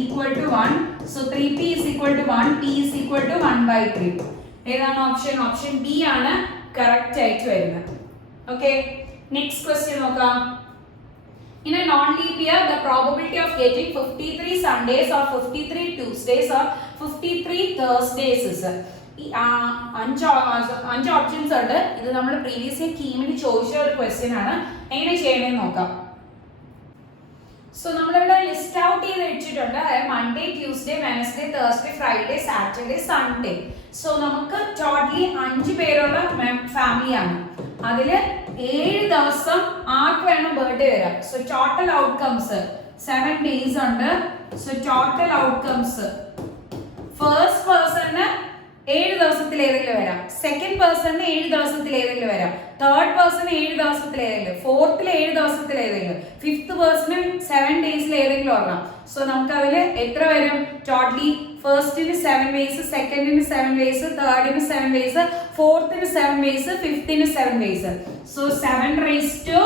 equal to 1. So 3P is equal to 1, P is equal to 1/3. ഏതാണ് ഓപ്ഷൻ? ഓപ്ഷൻ ബി ആണ് കറക്റ്റ് ആയിട്ട് വരുന്നത്. ഓക്കെ, നെക്സ്റ്റ് ക്വസ്റ്റ്യൻ നോക്കാം. In a non-leap year, the probability of getting 53 Sundays or 53 Tuesdays or 53 Thursdays is. ഈ അഞ്ച് options ഉണ്ട്. ഇത് നമ്മൾ പ്രീവിയസ് ഇയർ കീമിന് ചോദിച്ച ഒരു ക്വസ്റ്റ്യൻ ആണ്. എങ്ങനെ ചെയ്യണമെന്ന് നോക്കാം. സോ നമ്മളിവിടെ ലിസ്റ്റ് ഔട്ട് ചെയ്ത് വെച്ചിട്ടുണ്ട്. അതായത് Monday, Tuesday, Wednesday, Thursday, Friday, Saturday, Sunday. So നമുക്ക് ടോട്ടലി 5 പേരുള്ള ഫാമിലിയാണ്. അതില് 7 ദിവസം ആർക്ക് വേണം ബർത്ത്ഡേ വരാം. സോ ടോട്ടൽ ഔട്ട്കംസ് 7 ഡേയ്സ് ഉണ്ട്. സോ ടോട്ടൽ ഔട്ട്കംസ് ഫസ്റ്റ് പേഴ്സണിന് 7 ദിവസത്തിൽ ഏതെങ്കിലും വരാം, സെക്കൻഡ് പേഴ്സണിന് 7 ദിവസത്തിൽ ഏതെങ്കിലും വരാം, തേർഡ് പേഴ്സൺ 7 ദിവസത്തിൽ ഏതെങ്കിലും, ഫോർത്തിൽ 7 ദിവസത്തിൽ ഏതെങ്കിലും, ഫിഫ്ത്ത് പേഴ്സണ് 7 ഡേയ്സിൽ ഏതെങ്കിലും വരണം. സോ നമുക്ക് അതിൽ എത്ര വരും? ടോട്ടലി ഫസ്റ്റിന് 7 വേസ്, സെക്കൻഡിന് 7 വേസ്, തേർഡിന് 7 വേസ്, ഫോർത്തിന് 7 വേസ്, ഫിഫ്ത്തിന് 7 ways. So 7 raised to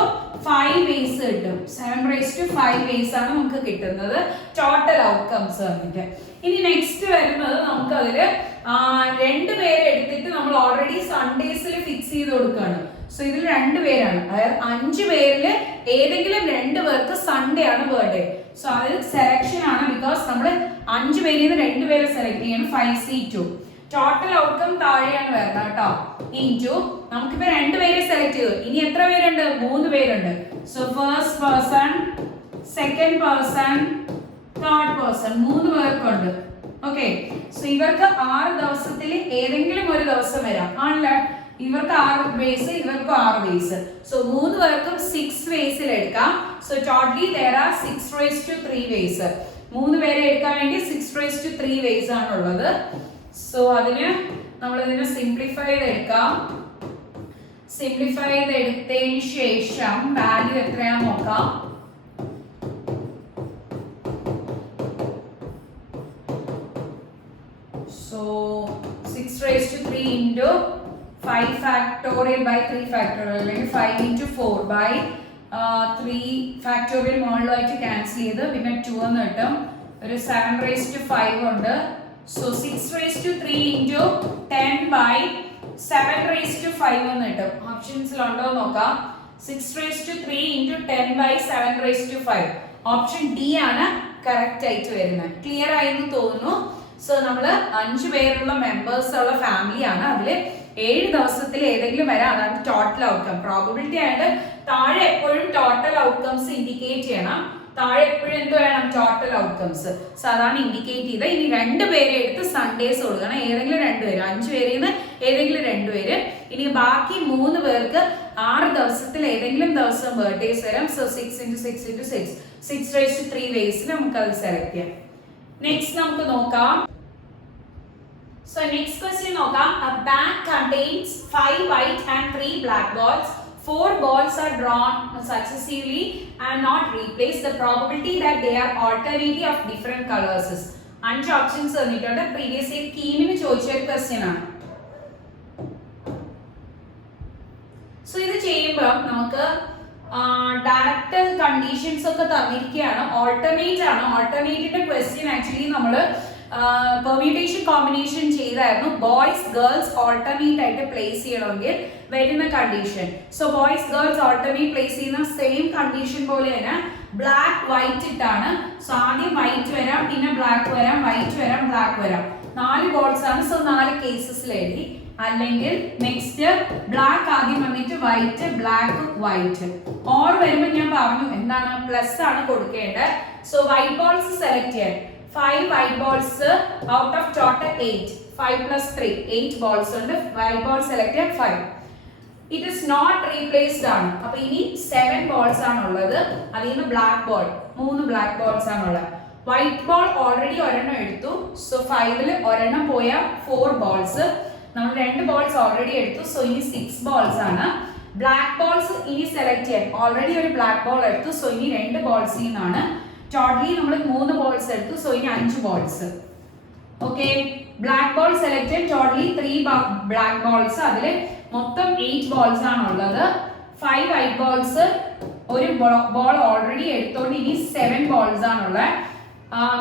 5 ways കിട്ടും. 7 raised to 5 വേസ് ആണ് നമുക്ക് കിട്ടുന്നത് ടോട്ടൽ ഔട്ട്കംസ് വന്നിട്ട്. ഇനി നെക്സ്റ്റ് വരുന്നത് നമുക്ക് അതില് 2 പേരെ എടുത്തിട്ട് നമ്മൾ ഓൾറെഡി സൺഡേസിൽ ഫിക്സ് ചെയ്ത് കൊടുക്കുകയാണ്. സോ ഇതിൽ 2 പേരാണ്, അതായത് 5 പേരിൽ ഏതെങ്കിലും 2 പേർക്ക് സൺഡേ ആണ് ബർത്ത്ഡേ. സോ അത് സെലക്ഷൻ ആണ്, ബിക്കോസ് നമ്മൾ 5 പേരിൽ നിന്ന് 2 പേരെ സെലക്ട് ചെയ്യണം. 5C2 ടോട്ടൽ ഔട്ട്കം താഴെയാണ് വരുന്നത് കേട്ടോ. ഇൻറ്റു നമുക്കിപ്പോ 2 പേരെ സെലക്ട് ചെയ്തു. ഇനി എത്ര പേരുണ്ട്? 3 പേരുണ്ട്. So first person, second person, third person, 3 പേർക്കുണ്ട്. ഓക്കെ, സോ ഇവർക്ക് 6 ദിവസത്തിൽ ഏതെങ്കിലും ഒരു ദിവസം വരാം ആണല്ലോ. ഇവർക്ക് 6 വേസ്, ഇവർക്ക് 6 വേസ്. സോ 3 പേർക്കും 6 വേസിൽ എടുക്കാം. So totally there are 6 raised to 3 ways. 3 പേരെ എടുക്കാൻ വേണ്ടി 6 raised to 3 വേസ് ആണുള്ളത്. സോ അതിന് നമ്മൾ ഇതിനെ സിംപ്ലിഫൈ ചെയ്ത് എടുക്കാം. സിംപ്ലിഫൈ ചെയ്ത് എടുത്തതിന് ശേഷം വാല്യൂ എത്രയാന്ന് നോക്കാം. So 6 raised to 3 into 5 factorial by 3 factorial, അല്ലെങ്കിൽ 5 into 4 by 3 factorial മുകളിലായിട്ട് ക്യാൻസൽ ചെയ്ത് പിന്നെ 2 എന്ന് കിട്ടും. ഒരു 7 raised to 5 ഉണ്ട്. So 6 raised to 3 into 10 by 7 raised to 5 എന്ന് കിട്ടും. ഓപ്ഷൻസിലുണ്ടോ നോക്കാം. 6 raised to 3 into 10 by 7 raised to 5. Option D ആണ് കറക്റ്റ് ആയിട്ട് വരുന്നത്. ക്ലിയർ ആയെന്ന് തോന്നുന്നു. സോ നമ്മൾ 5 പേരുള്ള മെമ്പേഴ്സ് ഉള്ള ഫാമിലിയാണ്. അതിൽ 7 ദിവസത്തിൽ ഏതെങ്കിലും വരാം, അതാണ് ടോട്ടൽ ഔട്ട്കം. പ്രോബബിലിറ്റി ആയിട്ട് താഴെ എപ്പോഴും ടോട്ടൽ ഔട്ട്കംസ് ഇൻഡിക്കേറ്റ് ചെയ്യണം. താഴെ എപ്പോഴും എന്ത് വേണം? Total outcomes. സോ അതാണ് ഇൻഡിക്കേറ്റ് ചെയ്ത്. ഇനി 2 പേരെ എടുത്ത് സൺഡേസ് കൊടുക്കണം. ഏതെങ്കിലും 2 പേര്, 5 പേരിൽ നിന്ന് ഏതെങ്കിലും 2 പേര്. ഇനി ബാക്കി 3 പേർക്ക് 6 ദിവസത്തിൽ ഏതെങ്കിലും ദിവസം ബർത്ത്ഡേസ് വരാം. സോ 6 × 6 × 6 6⁻³ വേസിൽ നമുക്ക് അത് സെലക്ട് ചെയ്യാം. നെക്സ്റ്റ് നമുക്ക് നോക്കാം. So next question നോക്കാം. A bag contains 5 white and 3 black balls. 4 balls are drawn successively and not replaced. The probability that they are alternately of different colors is. 5 options തന്നിട്ടുണ്ട്. Previous year കീമിന് ചോദിച്ച ഒരു question ആണ്. So ഇത് ചെയ്യുമ്പോൾ നമുക്ക് direct conditions ഒക്കെ തന്നിരിക്കുകയാണ്. Alternate ആണ്. ഓൾട്ടർനേറ്റിന്റെ ക്വസ്റ്റ്യൻ ആക്ച്വലി നമ്മൾ പെർമ്യൂട്ടേഷൻ കോമ്പിനേഷൻ ചെയ്തായിരുന്നു. ബോയ്സ് ഗേൾസ് ഓൾട്ടർനേറ്റ് ആയിട്ട് പ്ലേസ് ചെയ്യണമെങ്കിൽ വരുന്ന condition. So boys girls alternate place ചെയ്യുന്ന സെയിം കണ്ടീഷൻ പോലെ തന്നെ ബ്ലാക്ക് വൈറ്റ് ഇട്ടാണ്. സോ ആദ്യം വൈറ്റ് വരാം, പിന്നെ ബ്ലാക്ക് വരാം, വൈറ്റ് വരാം, ബ്ലാക്ക് വരാം. 4 ബോൾസ് ആണ്. സോ 4 കേസസിൽ എഴുതി. അല്ലെങ്കിൽ നെക്സ്റ്റ് ബ്ലാക്ക് ആദ്യം വന്നിട്ട് വൈറ്റ്, ബ്ലാക്ക്, വൈറ്റ്. ഓർ വരുമ്പോൾ ഞാൻ പറഞ്ഞു എന്താണ്, പ്ലസ് ആണ് കൊടുക്കേണ്ടത്. സോ വൈറ്റ് ബോൾസ് സെലക്ട് ചെയ്യാൻ 5 white balls out of total 8. 5 plus 3 8 balls ഉണ്ട്. white ball select ചെയ്യാൻ 5. It is not replaced ആണ്. അപ്പോൾ ഇനി 7 balls ആണുള്ളത്. അതിൽ നിന്ന് ബ്ലാക്ക് ബോൾ 3 ബ്ലാക്ക് ബോൾസ് ആണുള്ളത്. വൈറ്റ് ബോൾ ഓൾറെഡി ഒരെണ്ണം എടുത്തു. സോ 5ൽ ഒരെണ്ണം പോയ 4 ബോൾസ്. നമ്മൾ 2 ബോൾസ് ഓൾറെഡി എടുത്തു. സോ ഇനി 6 ബോൾസ് ആണ്. ബ്ലാക്ക് ബോൾസ് ഇനി സെലക്ട് ചെയ്യാൻ ഓൾറെഡി ഒരു ബ്ലാക്ക് ബോൾ എടുത്തു. സോ ഇനി 2 ബോൾസിൽ നിന്നാണ്. ടോട്ടലി നമ്മൾ 3 ബോൾസ് എടുത്തു. സോ ഇനി 5 balls. Okay, black ball select ചെയ്യാൻ ടോട്ടലി 3 ബ്ലാക്ക് ബോൾസ്. അതിൽ മൊത്തം 8 ബോൾസ് ആണുള്ളത്. 5 വൈറ്റ് ബോൾസ്, ഒരു ബോൾ ഓൾറെഡി എടുത്തോണ്ട് ഇനി 7 ബോൾസ് ആണുള്ളത്.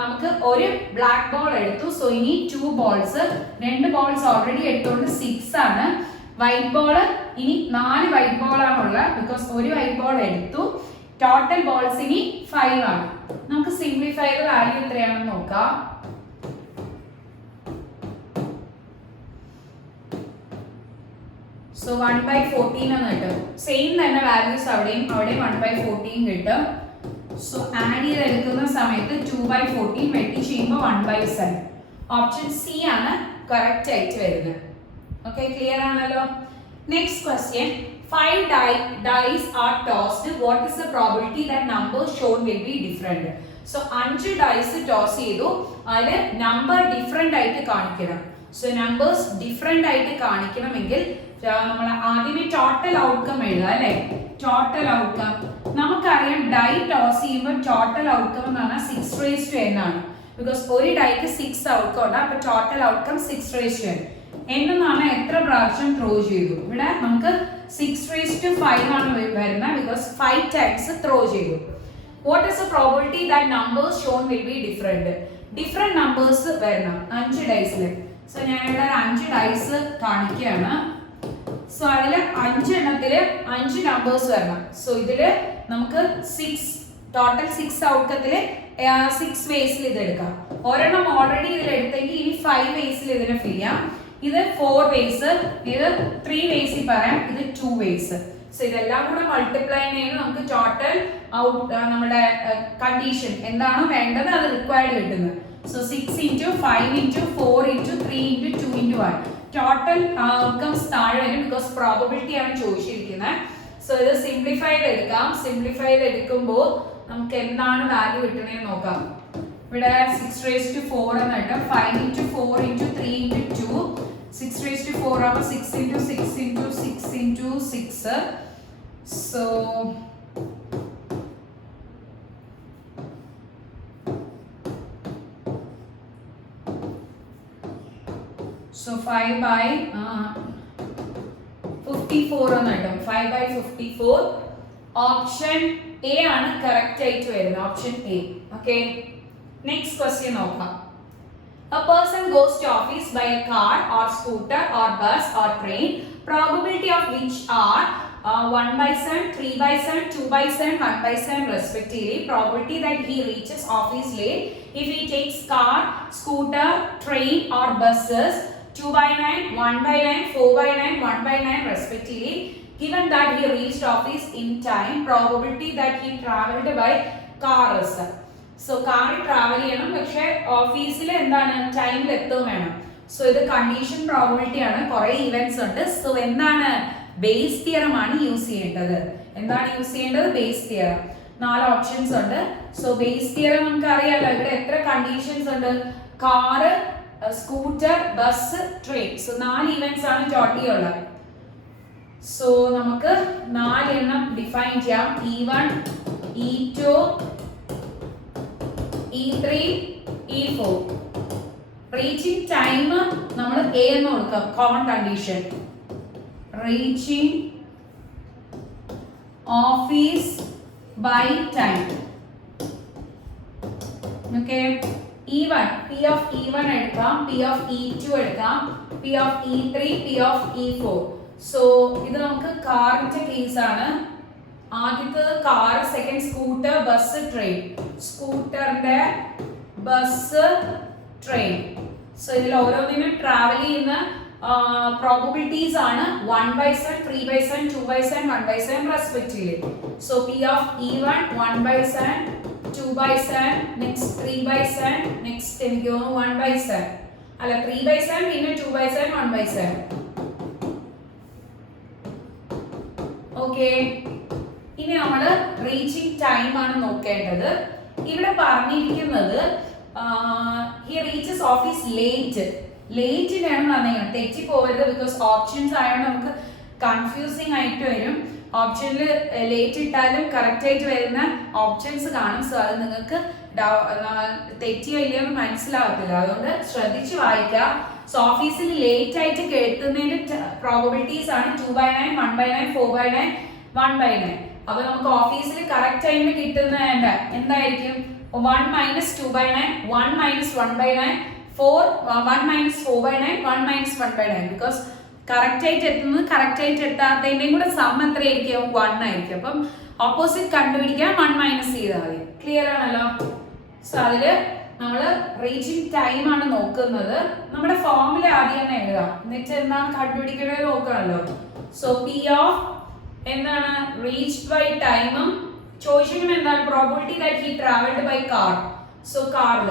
നമുക്ക് ഒരു ബ്ലാക്ക് ബോൾ എടുത്തു. സോ ഇനി 2 ബോൾസ്. 2 ബോൾസ് ഓൾറെഡി എടുത്തോണ്ട് 6 ആണ്. വൈറ്റ് ബോൾ ഇനി 4 വൈറ്റ് ബോൾ ആണുള്ളത്. ബിക്കോസ് ഒരു വൈറ്റ് ബോൾ എടുത്തു. ടോട്ടൽ ബോൾസ് ഇനി 5 ആണ്. നമുക്ക് സിംപ്ലിഫൈ ചെയ്ത വാല്യൂ എത്രയാണെന്ന് നോക്കാം. സോ 1/14 എന്ന് കിട്ടും. സെയിം തന്നെ വാല്യൂസ് അവിടെയും 1/14 കിട്ടും. സോ ആഡ് ചെയ്തെടുക്കുന്ന സമയത്ത് 2/14 വെട്ടി ചെയ്യുമ്പോൾ 1/7. ഓപ്ഷൻ സി ആണ് കറക്റ്റ് ആയിട്ട് വരുന്നത്. ഓക്കെ, ക്ലിയർ ആണല്ലോ. Next question. 5 dice are tossed. What is the probability that numbers shown will be different? So 5 dice toss ചെയ്തു. അതിൽ നമ്പർ ഡിഫറെന്റ് ആയിട്ട് കാണിക്കണം. സോ നമ്പേഴ്സ് ഡിഫറെന്റ് ആയിട്ട് കാണിക്കണമെങ്കിൽ നമ്മൾ ആദ്യമേ ടോട്ടൽ ഔട്ട്കം എഴുതാം അല്ലെ. ടോട്ടൽ ഔട്ട്കം നമുക്കറിയാം. ഡൈ ടോസ് ചെയ്യുമ്പോൾ ടോട്ടൽ ഔട്ട്കം എന്ന് പറഞ്ഞാൽ 6⁻n ആണ്. ബിക്കോസ് ഒരു ഡൈക്ക് 6 ഔട്ട്കം ഉണ്ട്. അപ്പൊ ടോട്ടൽ ഔട്ട്കം 6⁻n. എന്നാണ് എത്ര പ്രാവശ്യം ത്രോ ചെയ്തു. ഇവിടെ നമുക്ക് 6⁵ ആണ് വരുന്നത്. ബിക്കോസ് 5 ടൈംസ് ത്രോ ചെയ്തു. What is the probability that numbers shown will be different? Different numbers വരണം 5 ഡൈസിൽ. സോ ഞാൻ ഇവിടെ 5 ഡൈസ് കാണിക്കുകയാണ്. സോ അതിൽ 5 എണ്ണത്തില് 5 നമ്പേഴ്സ് വരണം. സോ ഇതില് നമുക്ക് 6 ടോട്ടൽ 6 ഔട്ട്കത്തില് 6 വേസിൽ ഇത് എടുക്കാം. ഒരെണ്ണം ഓൾറെഡി ഇതിൽ എടുത്തെങ്കിൽ ഇനി 5 വേസിൽ ഇതിനെ ഫിൽ ചെയ്യാം. ഇത് 4 വേസ്, ഇത് 3 വേസിൽ പറയാം, ഇത് 2 വേസ്. സോ ഇതെല്ലാം കൂടെ മൾട്ടിപ്ലൈ ചെയ്യുമ്പോൾ നമുക്ക് ടോട്ടൽ നമ്മുടെ കണ്ടീഷൻ എന്താണോ വേണ്ടത് അത് റിക്വയർഡ് കിട്ടുന്നത്. സോ 6 × 5 × 4 × 3 × 2 × 1 ടോട്ടൽ ഔട്ട്കംസ് താഴെ വരും. ബിക്കോസ് പ്രോബബിലിറ്റി ആണ് ചോദിച്ചിരിക്കുന്നത്. സോ ഇത് സിംപ്ലിഫൈ ചെയ്തെടുക്കാം. സിംപ്ലിഫൈ ചെയ്തെടുക്കുമ്പോൾ നമുക്ക് എന്താണ് വാല്യൂ കിട്ടുന്നതെന്ന് നോക്കാം. ഇവിടെ 6⁴ എന്ന് കിട്ടും. 5 × 4 × 3 × 2 6⁴ ആകുമ്പോൾ 6 × 6 × 6 × 6. സോ So 5/54 എന്ന് കിട്ടും. 5/54. ഓപ്ഷൻ എ ആണ് കറക്റ്റ് ആയിട്ട് വരുന്നത്. Option A. Okay, next question നോക്കാം. A person goes to office by a car or scooter or bus or train, probability of which are 1/7, 3/7, 2/7, 1/7 respectively. Probability that he reaches office late if he takes car, scooter, train or buses 2/9, 1/9, 4/9, 1/9 respectively. Given that he reached office in time, probability that he traveled by car is. So car travel ചെയ്യണം പക്ഷേ ഓഫീസിൽ എന്താണ് ടൈമിൽ എത്തും വേണം. So ഇത് condition probability ആണ്. കുറെ ഇവന്റ്സ് ഉണ്ട്. സോ എന്താണ് ബേസ് തിയറം ആണ് യൂസ് ചെയ്യേണ്ടത്. എന്താണ് യൂസ് ചെയ്യേണ്ടത്? Base theorem. 4 ഓപ്ഷൻസ് ഉണ്ട്. സോ ബേസ് തിയറം നമുക്ക് അറിയാലോ ഇവിടെ എത്ര കണ്ടീഷൻസ് ഉണ്ട്? Car, scooter, bus, train. So 4 events ആണ് ടോട്ടലി ഉള്ളത്. സോ നമുക്ക് 4 എണ്ണം ഡിഫൈൻ ചെയ്യാം. E1, E2, E3, E4. Reaching time നമ്മൾ എ എന്ന് കൊടുക്കാം. Common condition reaching office by time. Okay. E1 P of E1 എടുക്കാം, P of E2 എടുക്കാം, P of E3, P of E4. So ഇത് നമുക്ക് കാറിന്റെ കേസ് ആണ്. ആദ്യത്തെ car, second scooter, bus, train. സ്കൂട്ടറിന്റെ, ബസ്, ട്രെയിൻ. സോ ഇതിൽ ഓരോന്നിനും ട്രാവൽ ചെയ്യുന്ന പ്രോബബിലിറ്റീസ് ആണ് 1/7, 3/7, 2/7, 1/7 respectively. So P of E1 1/7, 2/7, next 3/7, next എനിക്ക് തോന്നുന്നു 1/7 അല്ല 3/7, പിന്നെ 2/7, 1/7. ഓക്കെ. ഇനി നമ്മൾ റീച്ചിങ് ടൈം ആണ് നോക്കേണ്ടത്. ഇവിടെ പറഞ്ഞിരിക്കുന്നത് he reaches office late. ലേറ്റിനാണ് പറഞ്ഞത്. തെറ്റി പോകരുത്. ബിക്കോസ് ഓപ്ഷൻസ് ആയതുകൊണ്ട് നമുക്ക് കൺഫ്യൂസിങ് ആയിട്ട് വരും. ഓപ്ഷനിൽ ലേറ്റ് ഇട്ടാലും കറക്റ്റ് ആയിട്ട് വരുന്ന ഓപ്ഷൻസ് കാണും. സോ അത് നിങ്ങൾക്ക് തെറ്റിയോ ഇല്ലയോ എന്ന് മനസ്സിലാവത്തില്ല. അതുകൊണ്ട് ശ്രദ്ധിച്ച് വായിക്കുക. സോ ഓഫീസിൽ ലേറ്റ് ആയിട്ട് എത്തുന്നതിന്റെ പ്രോബബിലിറ്റീസ് ആണ് 2/9, 1/9, 4/9, 1/9. അപ്പൊ നമുക്ക് ഓഫീസിൽ കറക്റ്റ് ടൈമിൽ കിട്ടുന്ന എന്തായിരിക്കും? 1 minus 2/9, 1 minus 1/9, 1 minus 4/9, 1 minus 1/9. Because correct ആയിട്ട് എത്തുന്നത് കറക്റ്റ് ആയിട്ട് എത്താത്തതിന്റെയും കൂടെ സം എത്രയായിരിക്കും? 1 ആയിരിക്കും. അപ്പം ഓപ്പോസിറ്റ് കണ്ടുപിടിക്കാൻ 1 മൈനസ് ചെയ്താൽ മതി. ക്ലിയർ ആണല്ലോ? സോ അതില് നമ്മൾ റീച്ചിങ് ടൈം ആണ് നോക്കുന്നത്. നമ്മുടെ ഫോർമുല ആദ്യം തന്നെ എഴുതാം. എന്നിട്ട് എന്താണ് കണ്ടുപിടിക്കുന്നത് നോക്കണല്ലോ. സോ P of എന്താണ്? റീച്ച്ഡ് ബൈ ടൈമും ചോദിച്ചിരിക്കുന്നത് എന്താണ്? Probability that he travelled by car. So കാറിൽ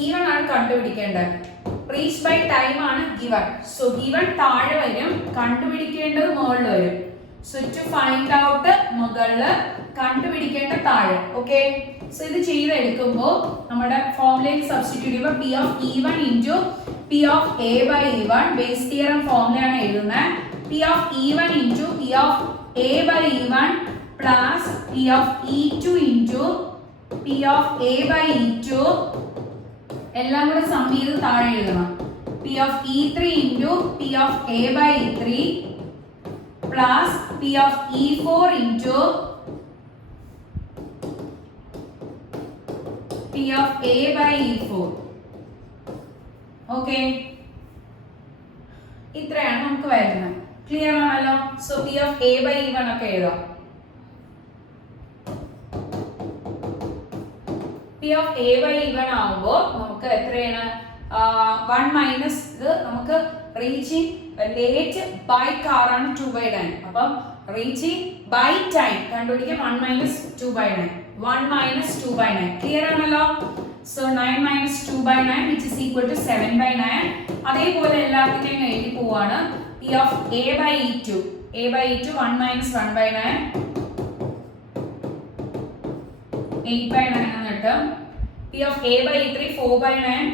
E1 ആണ് കണ്ടുപിടിക്കേണ്ടത്. റീച്ച് ബൈ ടൈം ആണ് ഗിവൺ. സോ ഗിവൺ താഴെ വരും, കണ്ടുപിടിക്കേണ്ടത് മുകളിൽ വരും. സോ ടു ഫൈൻഡ് ഔട്ട് മുകളില്, കണ്ടുപിടിക്കേണ്ട താഴെ. ഓക്കെ. സോ ഇത് ചെയ്തെടുക്കുമ്പോൾ നമ്മുടെ ഫോർമുലയിൽ സബ്സ്റ്റിറ്റ്യൂട്ട് ചെയ്യുമ്പോൾ P of E1 into P of A by E1 Bayes theorem ഫോർമുലയാണ് എഴുതുന്നത്. P of E1 into P of A by E1 plus P of E2 into P of A by E2 എല്ലാം കൂടെ some ചെയ്ത് താഴെ എഴുതണം. P of E3 into P of A by E3 plus P of E4 into P of A by E4. Okay. ഇത്രയാണ് നമുക്ക് വരുന്നത്. Clear ആണല്ലോ? So P of A by E1 ഒക്കെ എഴുതാം. P of A by E1 ആവുമ്പോൾ നമുക്ക് എത്രയാണ്? 1 minus നമുക്ക് റീച്ചിങ് ലേറ്റ് ബൈ കാർ ആണ് 2/9. അപ്പം റീച്ചിങ് ബൈ ടൈം കണ്ടുപിടിക്കാൻ 1 മൈനസ് 2/9. 1 മൈനസ് 2/9. ക്ലിയർ ആണല്ലോ? So 9 minus 2/9 which is equal to 7/9. അതേപോലെ എല്ലാത്തിനെയും എഴുതി പോവാണ്. P of A by E2. A by E2 1 minus 1/9. 8/9 എന്ന് കിട്ടും. P of A by E3 4/9.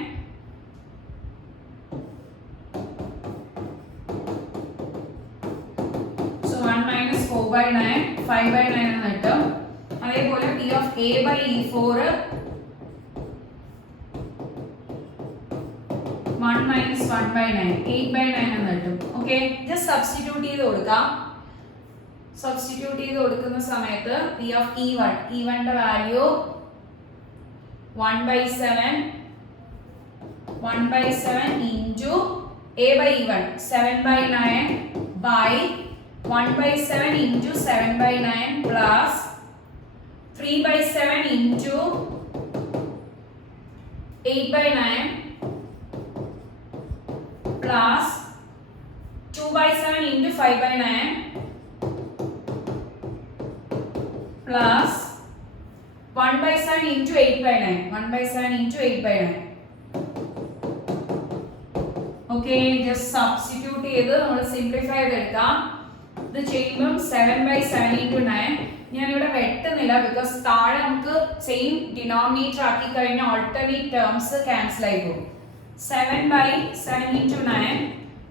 So 1 minus 4/9 5/9 എന്ന് കിട്ടും. അതേപോലെ P of A by E4 1 minus 1/9 8/9 എന്ന് കിട്ടും. ഓക്കെ. ജസ്റ്റ് സബ്സ്റ്റിറ്റ്യൂട്ട് ചെയ്ത് കൊടുക്കാം. സബ്സ്റ്റിറ്റ്യൂട്ട് ചെയ്ത് കൊടുക്കുന്ന സമയത്ത് P of E1 ന്റെ value 1/7 into A by E1 7/9 by 1/7 into 7/9 plus 3/7 into 8/9 plus 2/7 into 5/9 plus 1/7 into 8/9. 1/7 into 8/9. Okay, just substitute ചെയ്ത് നമ്മൾ സിംപ്ലിഫൈ ചെയ്തെടുക്കാം. ഇത് ചെയ്യുമ്പോൾ 7/7 into 9. ഞാൻ ഇവിടെ വെട്ടുന്നില്ല ബിക്കോസ് താഴെ നമുക്ക് സെയിം ഡിനോമിനേറ്റർ ആക്കി കഴിഞ്ഞാൽ ഓൾട്ടർനേറ്റ് ടേംസ് ക്യാൻസൽ ആയി പോകും. 7/7 into 9.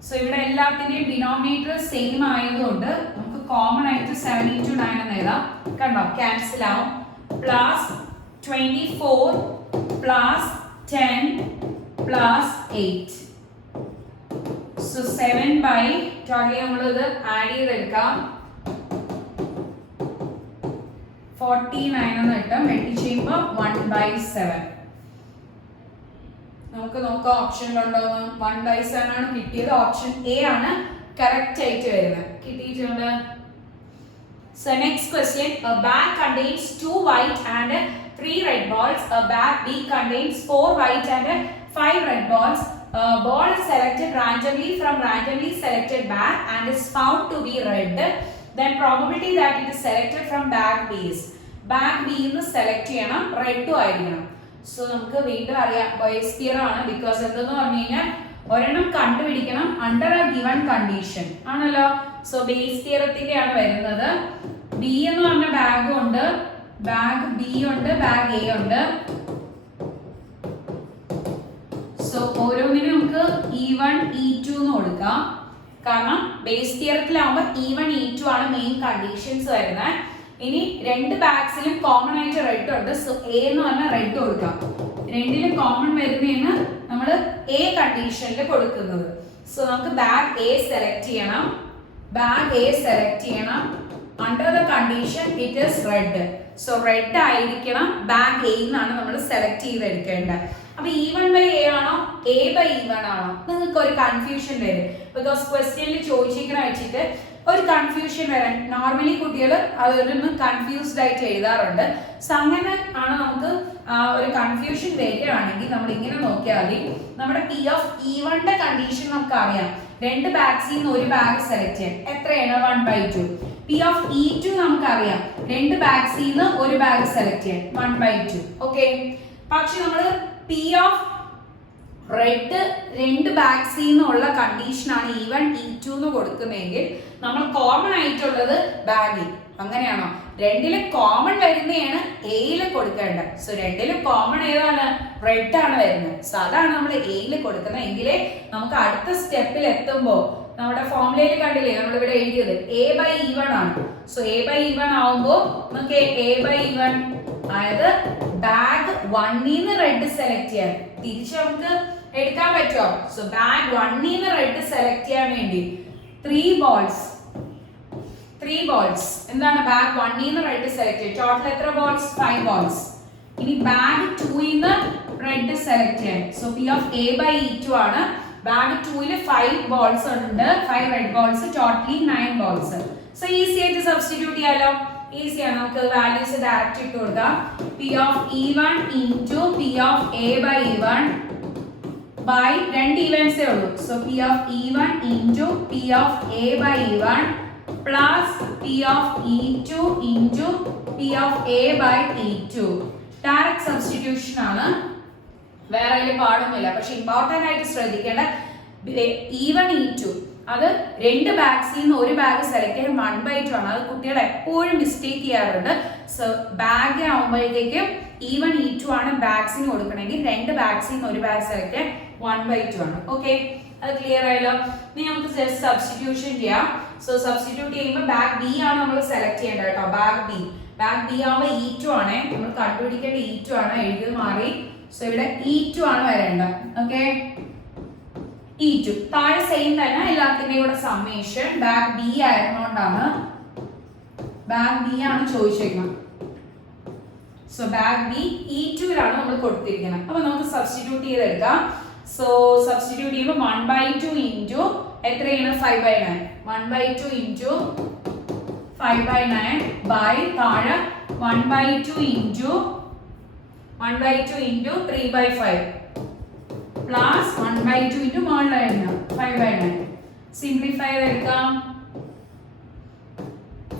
സോ ഇവിടെ എല്ലാത്തിന്റെയും ഡിനോമിനേറ്റർ സെയിം ആയതുകൊണ്ട് നമുക്ക് കോമൺ ആയിട്ട് 7 into 9 എന്ന് എഴുതാം. കണ്ടോ, ക്യാൻസൽ ആവും. Plus 24 plus 10 plus 8. So 7 totally നമ്മളിത് ആഡ് ചെയ്തെടുക്കാം. 49 എന്ന് കിട്ടും. വെട്ടി ചെയ്യുമ്പോൾ 1/7. നമുക്ക് നോക്കാം ഓപ്ഷനിലുണ്ടോ. 1/7 ആണ് കിട്ടിയത്. ഓപ്ഷൻ എ ആണ് കറക്റ്റ് ആയിട്ട് വരുന്നത്. കിട്ടിയിട്ടുണ്ട്. So next question, a bag contains 2 white and 3 red balls. A bag B contains 4 white and 5 red balls. A ball is selected randomly from randomly selected bag and is found to be red. Then probability that it is selected from bag B is. Bag B ന്ന് select ചെയ്യണം, red ആയിരിക്കണം. So നമുക്ക് വീണ്ടും അറിയാം boys theorem ആണ്. Because എന്തെന്ന് പറഞ്ഞു കഴിഞ്ഞാൽ ഒരെണ്ണം കണ്ടുപിടിക്കണം അണ്ടർ എ ഗിവൺ കണ്ടീഷൻ ആണല്ലോ. സോ ബേസ് തിയറത്തിന്റെ ആണ് വരുന്നത്. ബി എന്ന് പറഞ്ഞ ബാഗും ഉണ്ട്, ബാഗ് ബി ഉണ്ട്, ബാഗ് എ ഉണ്ട്. സോ ഓരോന്നിനും നമുക്ക് E1 E2 എന്ന് കൊടുക്കാം. കാരണം ബേസ് തിയറത്തിലാവുമ്പോൾ E1 E2 ആണ് മെയിൻ കണ്ടീഷൻസ് വരുന്നത്. ഇനി രണ്ട് ബാഗ്സിലും കോമൺ ആയിട്ട് റെഡ് ഉണ്ട്. സോ എ എന്ന് പറഞ്ഞാൽ റെഡ് കൊടുക്കാം. രണ്ടിലും കോമൺ വരുന്നതിന് നമ്മൾ എ കണ്ടീഷനിൽ കൊടുക്കുന്നത്. സോ നമുക്ക് ബാഗ് എ സെലക്ട് ചെയ്യണം. ബാഗ് എ സെലക്ട് ചെയ്യണം. Under the condition it is red. So red ആയിരിക്കണം. ബാഗ് എ എന്നാണ് നമ്മൾ സെലക്ട് ചെയ്തെടുക്കേണ്ടത്. അപ്പൊ E1/A ആണോ A/E1 ആണോ നിങ്ങൾക്ക് ഒരു കൺഫ്യൂഷൻ വരും. ബിക്കോസ് ക്വസ്റ്റ്യനിൽ ചോദിച്ചിരിക്കുന്ന വെച്ചിട്ട് ഒരു കൺഫ്യൂഷൻ വരാൻ നോർമലി കുട്ടികൾ അതൊന്ന് കൺഫ്യൂസ്ഡ് ആയിട്ട് എഴുതാറുണ്ട്. സോ അങ്ങനെ ആണ് നമുക്ക് ഒരു കൺഫ്യൂഷൻ വരികയാണെങ്കിൽ നമ്മൾ ഇങ്ങനെ നോക്കിയാൽ മതി. നമ്മുടെ P(E1) കണ്ടീഷൻ നമുക്ക് അറിയാം. രണ്ട് ബാഗ്സിൽ നിന്ന് ഒരു ബാഗ് സെലക്ട് ചെയ്യാൻ എത്രയാണ് 1/2. P(E2) നമുക്ക് അറിയാം. രണ്ട് ബാഗ്സിൽ നിന്ന് ഒരു ബാഗ് സെലക്ട് ചെയ്യാൻ 1/2. ഓക്കെ, പക്ഷെ നമ്മൾ റെഡ് രണ്ട് ബാഗ്സിൽ നിന്നുള്ള കണ്ടീഷനാണ് E1 E2 എന്ന് കൊടുക്കുന്നതെങ്കിൽ നമ്മൾ കോമൺ ആയിട്ടുള്ളത് ബാഗ്. അങ്ങനെയാണോ? രണ്ടില് കോമൺ വരുന്നതാണ് എയിൽ കൊടുക്കേണ്ടത്. സോ രണ്ടില് കോമൺ ഏതാണ്? റെഡ് ആണ് വരുന്നത്. സോ അതാണ് നമ്മൾ എയിൽ കൊടുക്കുന്നത്. എങ്കിലേ നമുക്ക് അടുത്ത സ്റ്റെപ്പിൽ എത്തുമ്പോൾ നമ്മുടെ ഫോർമുലയിൽ കണ്ടില്ലേ നമ്മൾ ഇവിടെ എഴുതിയത് A/E1 ആണ്. സോ A/E1 ആവുമ്പോൾ നമുക്ക് A/E1 അതായത് ബാഗ് 1ന്ന് റെഡ് സെലക്ട് ചെയ്യാൻ തിരിച്ച് നമുക്ക് എടുക്കാൻ പറ്റുമോ? സോ ബാഗ് 1ന്ന് റെഡ് സെലക്ട് ചെയ്യാൻ വേണ്ടി 3 balls എന്താണ് ബാഗ് 1ന്ന് റെഡ് സെലക്ട് ചെയ്യും. ടോട്ടൽ എത്ര ബോൾസ്? 5 balls. ഇനി ബാഗ് 2ന്ന് റെഡ് സെലക്ട് ചെയ്യാൻ. സോ P(A/E2) ആണ്. ബാഗ് 2ൽ 5 balls ഉണ്ട്, 5 red balls, totally 9 balls. So easy ആയിട്ട് സബ്സ്റ്റിറ്റ്യൂട്ട് ചെയ്യാലോ. ഈസിയാണ്. നമുക്ക് വാല്യൂസ് ഡയറക്റ്റ് ഇട്ട് കൊടുക്കാം. P(E1) into P(A/E1) by രണ്ട് ഈവൻസേ ഉള്ളൂ. So P(E1) into P(A/E1) plus P(E2) into P(A/E2). Direct substitution ആണ്. വേറെ അതിൽ പാടൊന്നുമില്ല. പക്ഷെ ഇമ്പോർട്ടൻ്റ് ആയിട്ട് ശ്രദ്ധിക്കേണ്ട E1 E2 അത് രണ്ട് ബാഗ്സിൽ നിന്ന് ഒരു ബാഗ് സെലക്ട് ചെയ്യാൻ 1/2 ആണ്. അത് കുട്ടികൾ എപ്പോഴും മിസ്റ്റേക്ക് ചെയ്യാറുണ്ട്. സോ ബാഗ് ആവുമ്പോഴത്തേക്കും E1 E2 ആണ് ബാഗ്സിന് കൊടുക്കണമെങ്കിൽ രണ്ട് ബാഗ്സിൽ നിന്ന് ഒരു ബാഗ് സെലക്ട് ചെയ്യാൻ 1/2 ആണ്. ഓക്കെ, അത് ക്ലിയർ ആയല്ലോ. ഇനി നമുക്ക് ജസ്റ്റ് സബ്സ്റ്റിറ്റ്യൂഷൻ ചെയ്യാം. സോ സബ്സ്റ്റിറ്റ്യൂട്ട് ചെയ്യുമ്പോൾ ബാഗ് ബി ആണ് നമ്മൾ സെലക്ട് ചെയ്യേണ്ടത് കേട്ടോ. ബാഗ് ബി ആവുമ്പോൾ E2 ആണ് നമ്മൾ കണ്ടുപിടിക്കേണ്ട. E2 ആണ്, എഴുതി മാറി. സോ ഇവിടെ E2 ആണ് വരേണ്ടത്. ഓക്കെ, E2 താഴെ സെയിം തന്നെ എല്ലാത്തിന്റെയും കൂടെ സമ്മേഷൻ. ബാഗ് ബി ആയിരുന്നോണ്ടാണ് ബാഗ് ബി ആണ് ചോദിച്ചിരിക്കുന്നത്. സോ ബാഗ് ബി E2ലാണ് നമ്മൾ കൊടുത്തിരിക്കുന്നത്. അപ്പൊ നമുക്ക് സബ്സ്റ്റിറ്റ്യൂട്ട് ചെയ്തെടുക്കാം. സോ സബ്സ്റ്റിറ്റ്യൂട്ട് ചെയ്യുമ്പോൾ 1/2 into എത്രയാണ് 5/9 1/2 ഇൻറ്റു 5/9 ബൈ താഴെ 1/2 ഇൻറ്റു 3/5 പ്ലസ് 1/2 ഇൻറ്റു മുകളിലായിരുന്നു 5/9 സിംപ്ലിഫൈ എടുക്കാം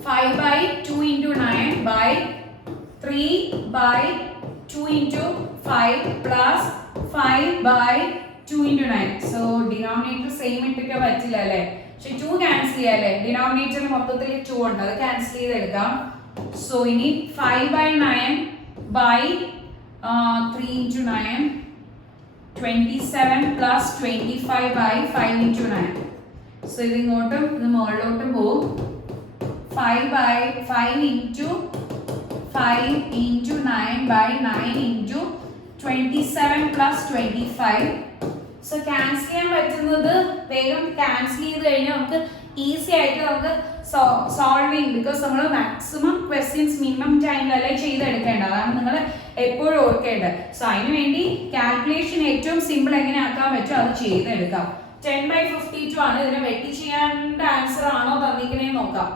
5/2 into 9 by 3/2 into 5 plus 5/2 into 9 so denominator same ഇട്ടിട്ട് പറ്റില്ല അല്ലേ പക്ഷെ 2 ക്യാൻസൽ ചെയ്യാല്ലേ ഡിനോമിനേറ്ററിൽ മൊത്തത്തിൽ 2 ഉണ്ട് അത് ക്യാൻസൽ ചെയ്തെടുക്കാം സോ ഇനി 5/9 by 3 into 9 27 plus 25 by 5 into 9 so ഇത് ഇങ്ങോട്ടും ഇത് മുകളിലോട്ടും പോകും 5 into 5 into 9 by 9 into 27 plus 25 so cancel ചെയ്യാൻ പറ്റുന്നത് വേഗം ക്യാൻസൽ ചെയ്ത് കഴിഞ്ഞാൽ നമുക്ക് ഈസി ആയിട്ട് നമുക്ക് സോൾവ് ചെയ്യും ബിക്കോസ് നമ്മൾ മാക്സിമം ക്വസ്റ്റ്യൻസ് മിനിമം ടൈമിലല്ലേ ചെയ്തെടുക്കേണ്ടത് അതാണ് നിങ്ങൾ എപ്പോഴും ഓർക്കേണ്ടത് സോ അതിന് വേണ്ടി കാൽക്കുലേഷൻ ഏറ്റവും സിമ്പിൾ എങ്ങനെ ആക്കാൻ പറ്റും അത് ചെയ്തെടുക്കാം 10/52 ആണ് ഇതിനെ വെട്ടി ചെയ്യേണ്ട ആൻസർ ആണോ തന്നിരിക്കണേന്ന് നോക്കാം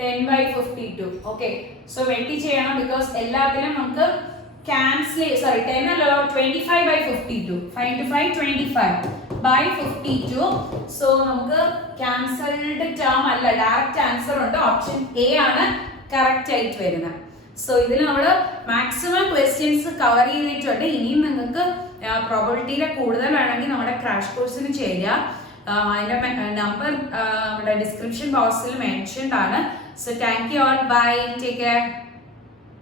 10/52 ഓക്കെ സോ വെട്ടി ചെയ്യണം ബിക്കോസ് എല്ലാത്തിനും നമുക്ക് cancel 10 അല്ല 25/52 5 into 5 25/52 സോ നമുക്ക് ക്യാൻസൽഡ് ടേം അല്ല ഡയറക്റ്റ് ആൻസർ ഉണ്ട് ഓപ്ഷൻ എ ആണ് കറക്റ്റ് ആയിട്ട് വരുന്നത് സോ ഇതിൽ നമ്മൾ മാക്സിമം ക്വസ്റ്റ്യൻസ് കവർ ചെയ്തിട്ടുണ്ട് ഇനിയും നിങ്ങൾക്ക് പ്രോബബിലിറ്റിയിലെ കൂടുതൽ വേണമെങ്കിൽ നമ്മുടെ ക്രാഷ് കോഴ്സിന് ചേരുക അതിന്റെ നമ്പർ നമ്മുടെ ഡിസ്ക്രിപ്ഷൻ ബോക്സിൽ മെൻഷൻഡ് ആണ് so thank you all bye take care